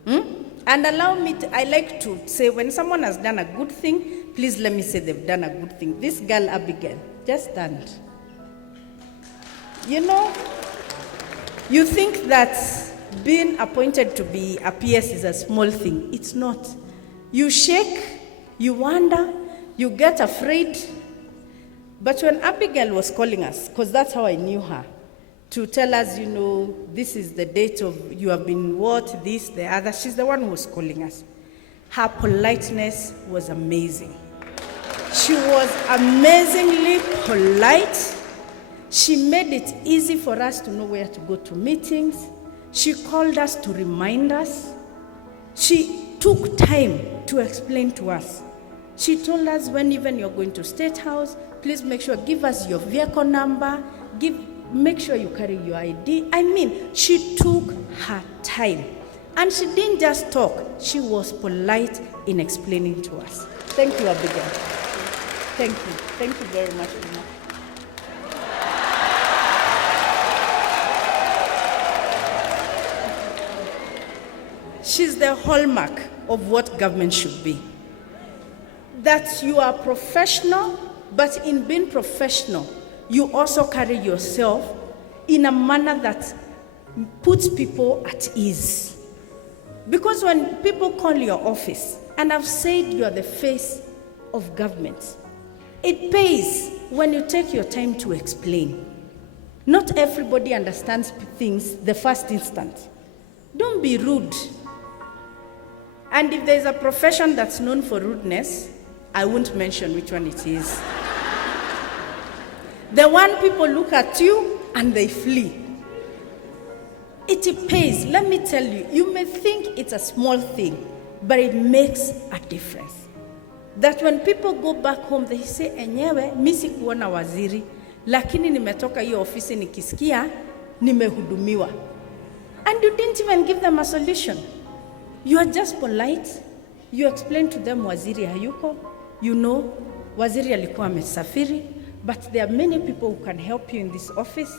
and allow me to, I like to say, when someone has done a good thing, please let me say they've done a good thing. This girl, Abigail, just stand. You know, you think that being appointed to be a PS is a small thing. It's not. You shake, you wonder, you get afraid. But when Abigail was calling us, because that's how I knew her, to tell us, you know, this is the date of, you have been what, this, the other. She's the one who was calling us. Her politeness was amazing. She was amazingly polite. She made it easy for us to know where to go to meetings. She called us to remind us. She took time to explain to us. She told us when even you're going to State House, please make sure, give us your vehicle number, make sure you carry your ID. I mean, she took her time. And she didn't just talk, she was polite in explaining to us. Thank you, Abigail. Thank you. Thank you very much, Mama. She's the hallmark of what government should be. That you are professional, but in being professional, you also carry yourself in a manner that puts people at ease. Because when people call your office, and I've said you are the face of government, it pays when you take your time to explain. Not everybody understands things the first instant. Don't be rude. And if there's a profession that's known for rudeness, I won't mention which one it is. The one people look at you and they flee. It pays. Let me tell you, you may think it's a small thing, but it makes a difference. That when people go back home, they say, enyewe, mi sikuona waziri, lakini nimetoka hiyo ofisi nikisikia, nimehudumiwa. And you didn't even give them a solution. You are just polite. You explain to them, waziri hayuko. You know, waziri alikuwa amesafiri. But there are many people who can help you in this office.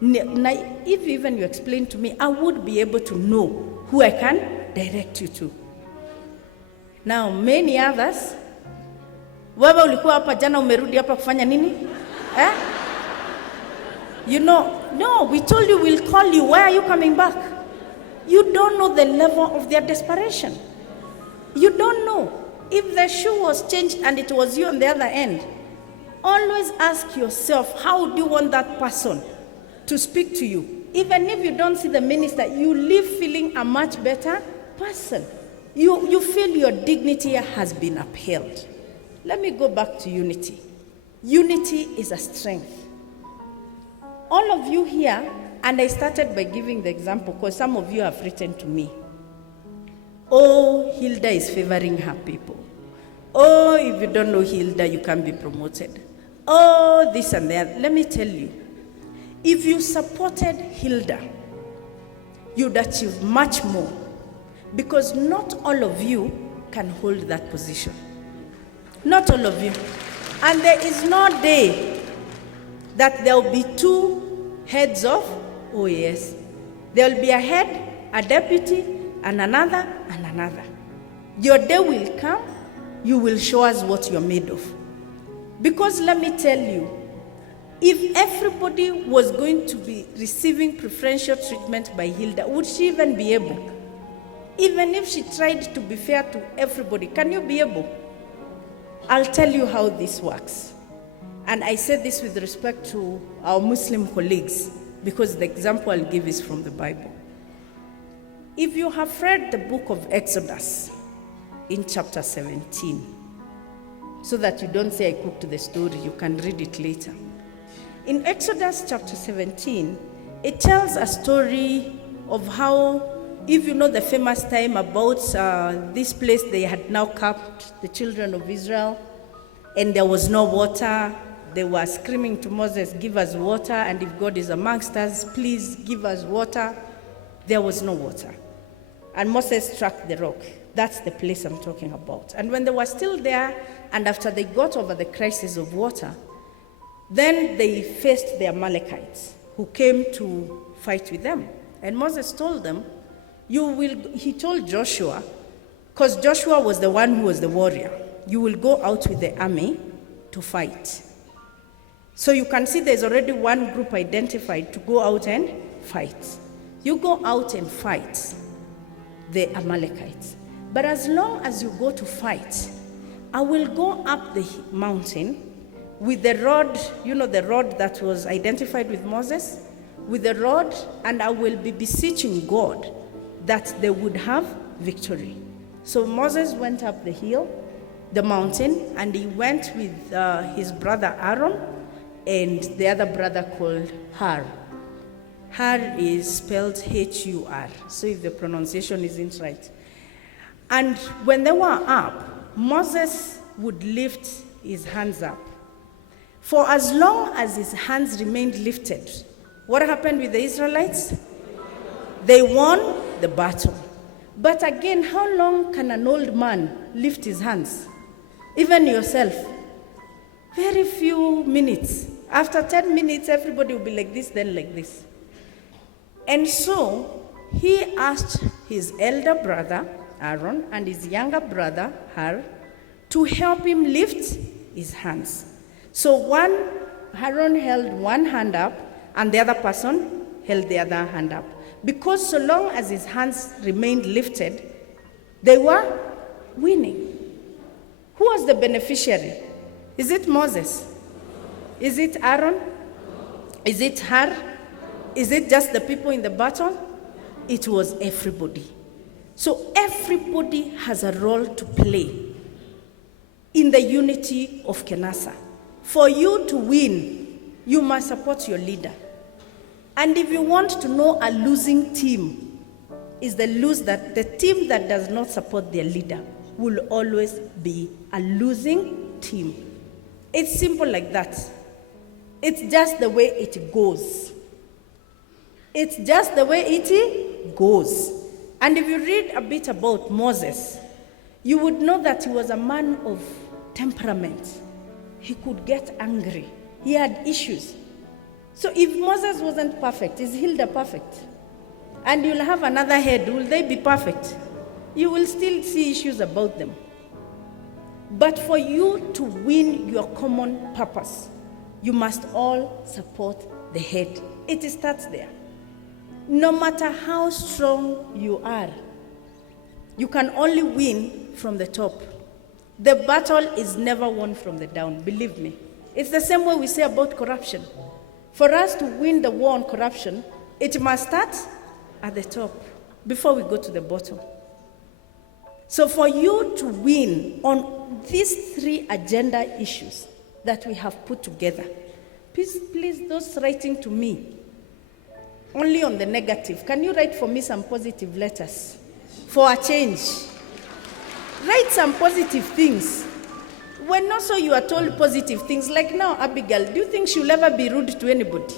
If even you explain to me, I would be able to know who I can direct you to. Now, many others, wewe ulikuwa hapa jana umerudi hapa kufanya nini? No, we told you we'll call you. Why are you coming back? You don't know the level of their desperation. You don't know. If the shoe was changed and it was you on the other end, always ask yourself, how do you want that person to speak to you? Even if you don't see the minister, you leave feeling a much better person. You feel your dignity has been upheld. Let me go back to unity. Unity is a strength. All of you here, and I started by giving the example because some of you have written to me. Oh, Hilda is favoring her people. Oh, if you don't know Hilda, you can't be promoted. Oh, this and that. Let me tell you, if you supported Hilda, you'd achieve much more, because not all of you can hold that position. Not all of you. And there is no day that there will be two heads of OAS. There will be a head, a deputy, and another, and another. Your day will come, you will show us what you're made of. Because let me tell you, if everybody was going to be receiving preferential treatment by Hilda, would she even be able? Even if she tried to be fair to everybody, can you be able? I'll tell you how this works. And I say this with respect to our Muslim colleagues, because the example I'll give is from the Bible. If you have read the book of Exodus in chapter 17, so that you don't say I cooked the story, you can read it later. In Exodus chapter 17, it tells a story of how, if you know the famous time about this place, they had now capped the children of Israel, and there was no water. They were screaming to Moses, give us water, and if God is amongst us, please give us water. There was no water. And Moses struck the rock. That's the place I'm talking about. And when they were still there, and after they got over the crisis of water, then they faced the Amalekites, who came to fight with them. And Moses told them, he told Joshua, because Joshua was the one who was the warrior, you will go out with the army to fight. So you can see there's already one group identified to go out and fight. You go out and fight the Amalekites. But as long as you go to fight, I will go up the mountain with the rod, the rod that was identified with Moses, with the rod, and I will be beseeching God that they would have victory. So Moses went up the mountain, and he went with his brother Aaron and the other brother called Hur. Hur is spelled H-U-R, so if the pronunciation isn't right. And when they were up, Moses would lift his hands up. For as long as his hands remained lifted, what happened with the Israelites? They won the battle. But again, how long can an old man lift his hands? Even yourself. Very few minutes. After 10 minutes, everybody will be like this, then like this. And so he asked his elder brother, Aaron, and his younger brother, Hur, to help him lift his hands. So Aaron held one hand up, and the other person held the other hand up. Because so long as his hands remained lifted, they were winning. Who was the beneficiary? Is it Moses? Is it Aaron? Is it Hur? Is it just the people in the battle? It was everybody. So everybody has a role to play in the unity of KENASA. For you to win, you must support your leader. And if you want to know a losing team, is the team that does not support their leader will always be a losing team. It's simple like that. It's just the way it goes. It's just the way it goes. And if you read a bit about Moses, you would know that he was a man of temperament. He could get angry. He had issues. So if Moses wasn't perfect, is Hilda perfect? And you'll have another head, will they be perfect? You will still see issues about them. But for you to win your common purpose, you must all support the head. It starts there. No matter how strong you are, you can only win from the top. The battle is never won from the down, believe me. It's the same way we say about corruption. For us to win the war on corruption, it must start at the top before we go to the bottom. So for you to win on these 3 agenda issues that we have put together, please, those writing to me, only on the negative, can you write for me some positive letters for a change? Write some positive things. When also you are told positive things, like now Abigail, do you think she'll ever be rude to anybody?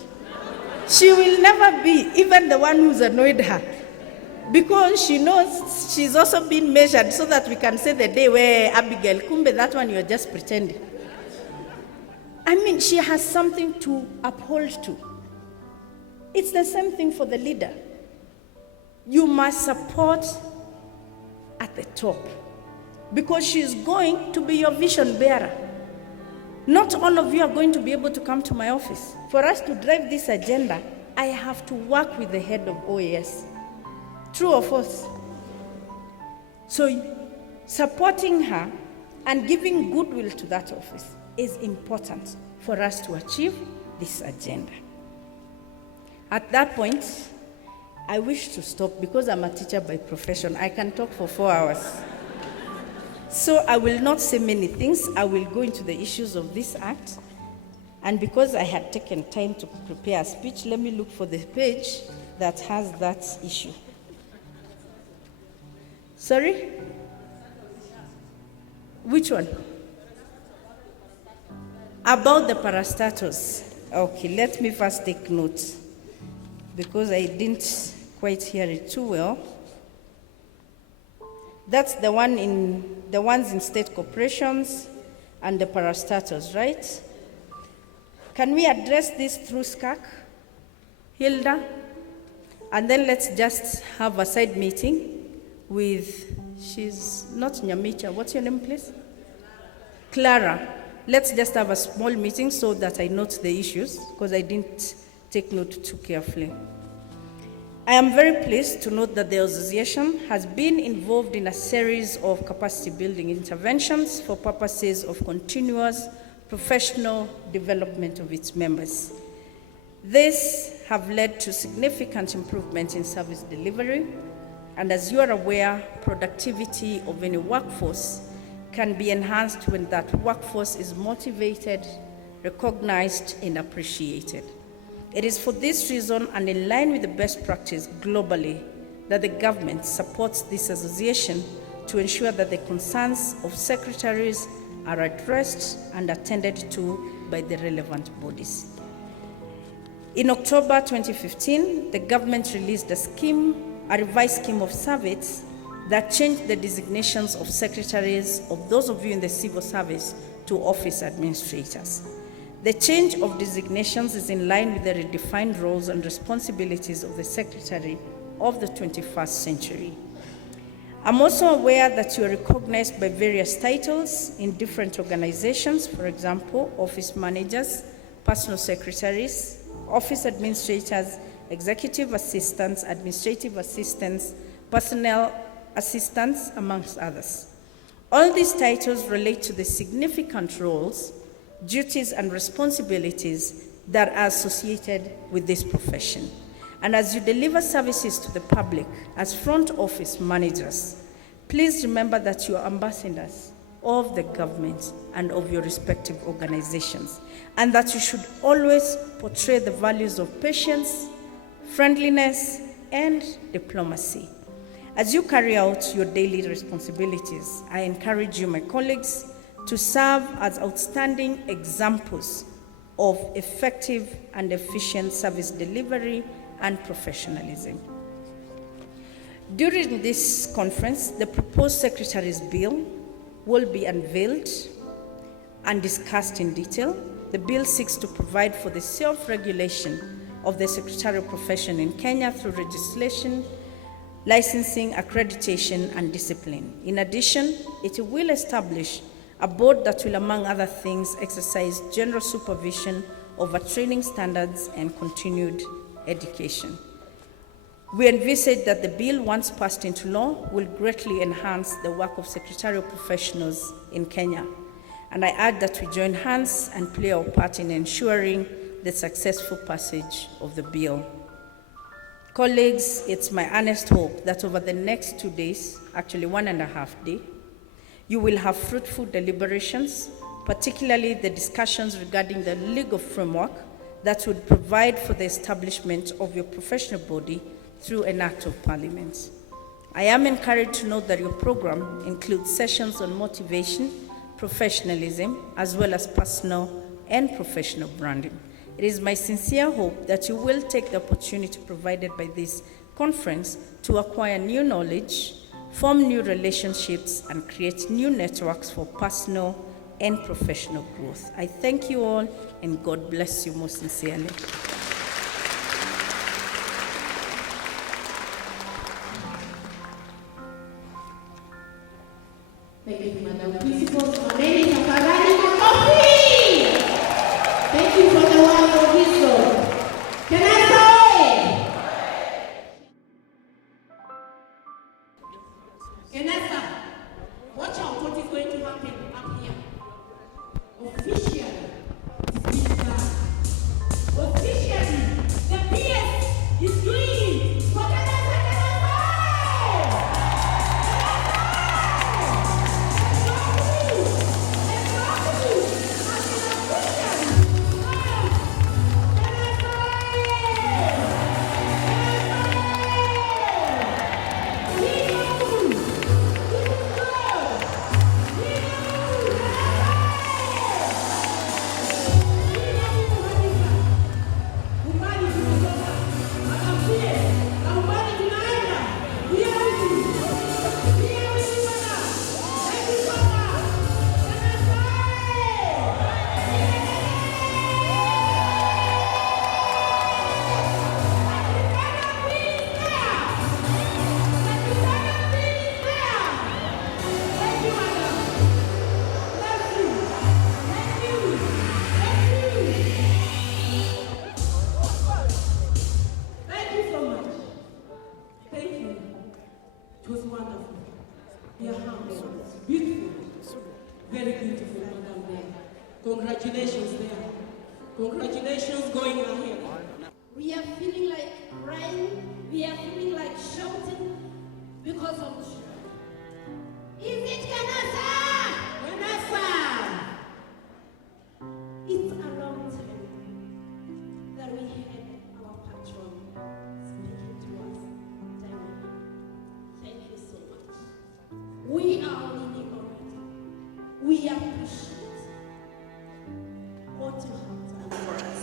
She will never be, even the one who's annoyed her. Because she knows she's also been measured so that we can say the day where Abigail, kumbe, that one you're just pretending. I mean, she has something to uphold to. It's the same thing for the leader. You must support at the top because she's going to be your vision bearer. Not all of you are going to be able to come to my office. For us to drive this agenda, I have to work with the head of OAS. True or false? So supporting her and giving goodwill to that office is important for us to achieve this agenda. At that point, I wish to stop because I'm a teacher by profession. I can talk for 4 hours. So I will not say many things. I will go into the issues of this act. And because I had taken time to prepare a speech, let me look for the page that has that issue. Sorry? Which one? About the parastatus. Okay, let me first take note because I didn't quite hear it too well. That's the ones in state corporations and the parastatus, right? Can we address this through SCAC, Hilda? And then let's just have a side meeting with, she's not Nyamicha, what's your name, please? Clara. Let's just have a small meeting so that I note the issues, because I didn't take note too carefully. I am very pleased to note that the association has been involved in a series of capacity building interventions for purposes of continuous professional development of its members. This have led to significant improvement in service delivery, and as you are aware, productivity of any workforce can be enhanced when that workforce is motivated, recognized, and appreciated. It is for this reason and in line with the best practice globally that the government supports this association to ensure that the concerns of secretaries are addressed and attended to by the relevant bodies. In October 2015, the government released a revised scheme of service that changed the designations of secretaries of those of you in the civil service to office administrators. The change of designations is in line with the redefined roles and responsibilities of the Secretary of the 21st century. I'm also aware that you are recognized by various titles in different organizations, for example, office managers, personal secretaries, office administrators, executive assistants, administrative assistants, personnel assistants, amongst others. All these titles relate to the significant roles, duties, and responsibilities that are associated with this profession. And as you deliver services to the public as front office managers, please remember that you are ambassadors of the government and of your respective organizations, and that you should always portray the values of patience, friendliness, and diplomacy. As you carry out your daily responsibilities, I encourage you, my colleagues, to serve as outstanding examples of effective and efficient service delivery and professionalism. During this conference, the proposed Secretary's Bill will be unveiled and discussed in detail. The bill seeks to provide for the self-regulation of the secretarial profession in Kenya through legislation, licensing, accreditation, and discipline. In addition, it will establish a board that will, among other things, exercise general supervision over training standards and continued education. We envisage that the bill, once passed into law, will greatly enhance the work of secretarial professionals in Kenya. And I urge that we join hands and play our part in ensuring the successful passage of the bill. Colleagues, it's my earnest hope that over the next 2 days, actually 1.5 days, you will have fruitful deliberations, particularly the discussions regarding the legal framework that would provide for the establishment of your professional body through an act of parliament. I am encouraged to note that your program includes sessions on motivation, professionalism, as well as personal and professional branding. It is my sincere hope that you will take the opportunity provided by this conference to acquire new knowledge, form new relationships, and create new networks for personal and professional growth. I thank you all, and God bless you most sincerely. Thank you, Madam Principal. Thank you for the word of wisdom. KENASA! KENASA, watch out what is going to happen up here. Officially, it's been done. Officially, the PS is doing it for KENASA. Congratulations there. Congratulations going ahead. We are feeling like crying. We are feeling like shouting because of Is it KENASA? KENASA! It's a long time that we had our patron speaking to us directly. Thank you so much. We are really honored. We appreciate what you have done for us,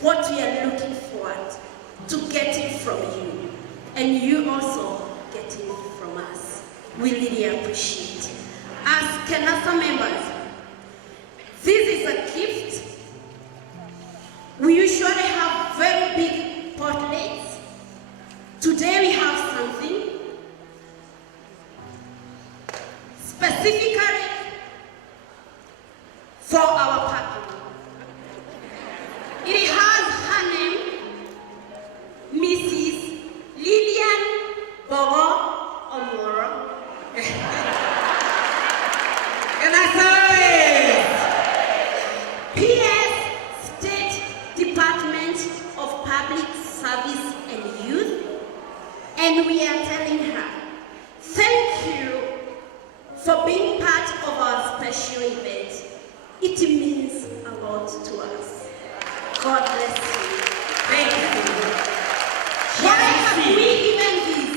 what we are looking forward to getting from you, and you also getting from us. We really appreciate. As KENASA members, this is a gift. We usually have very big portraits. Today we have something specifically for our patron. It has her name, Mrs. Lillian Bogo Omoro. Can I say? PS State Department of Public Service and Youth. And we are telling her, thank you for being part of our special event. It means a lot to us. God bless you. Thank you. Why have we given this?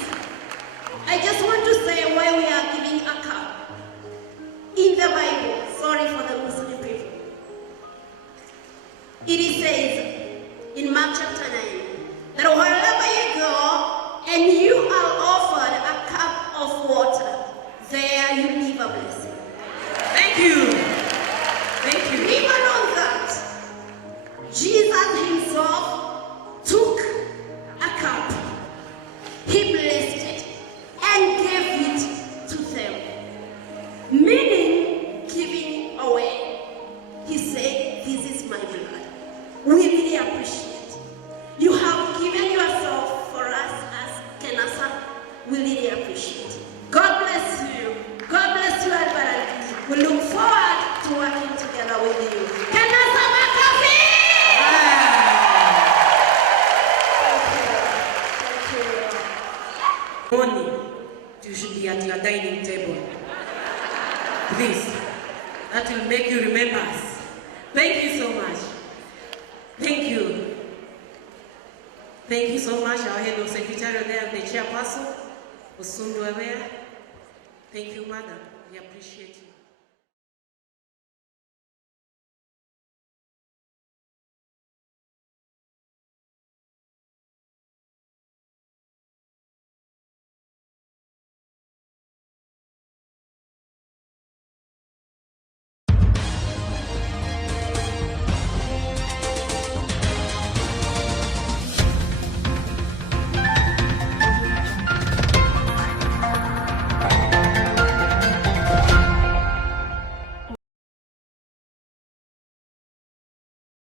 I just want to say why we are giving a cup. In the Bible, sorry for the Muslim people, it says in Mark chapter 9 that wherever you go and you are offered a cup of water, there you leave a blessing. Thank you. Thank you. Even on that, Jesus himself with you. KENASA Kakamega! Morning, you should be at your dining table. Please, that will make you remember us. Thank you so much. Thank you. Thank you so much, our head of secretariat there, the chairperson, Usundu Aware. Thank you, madam. We appreciate you.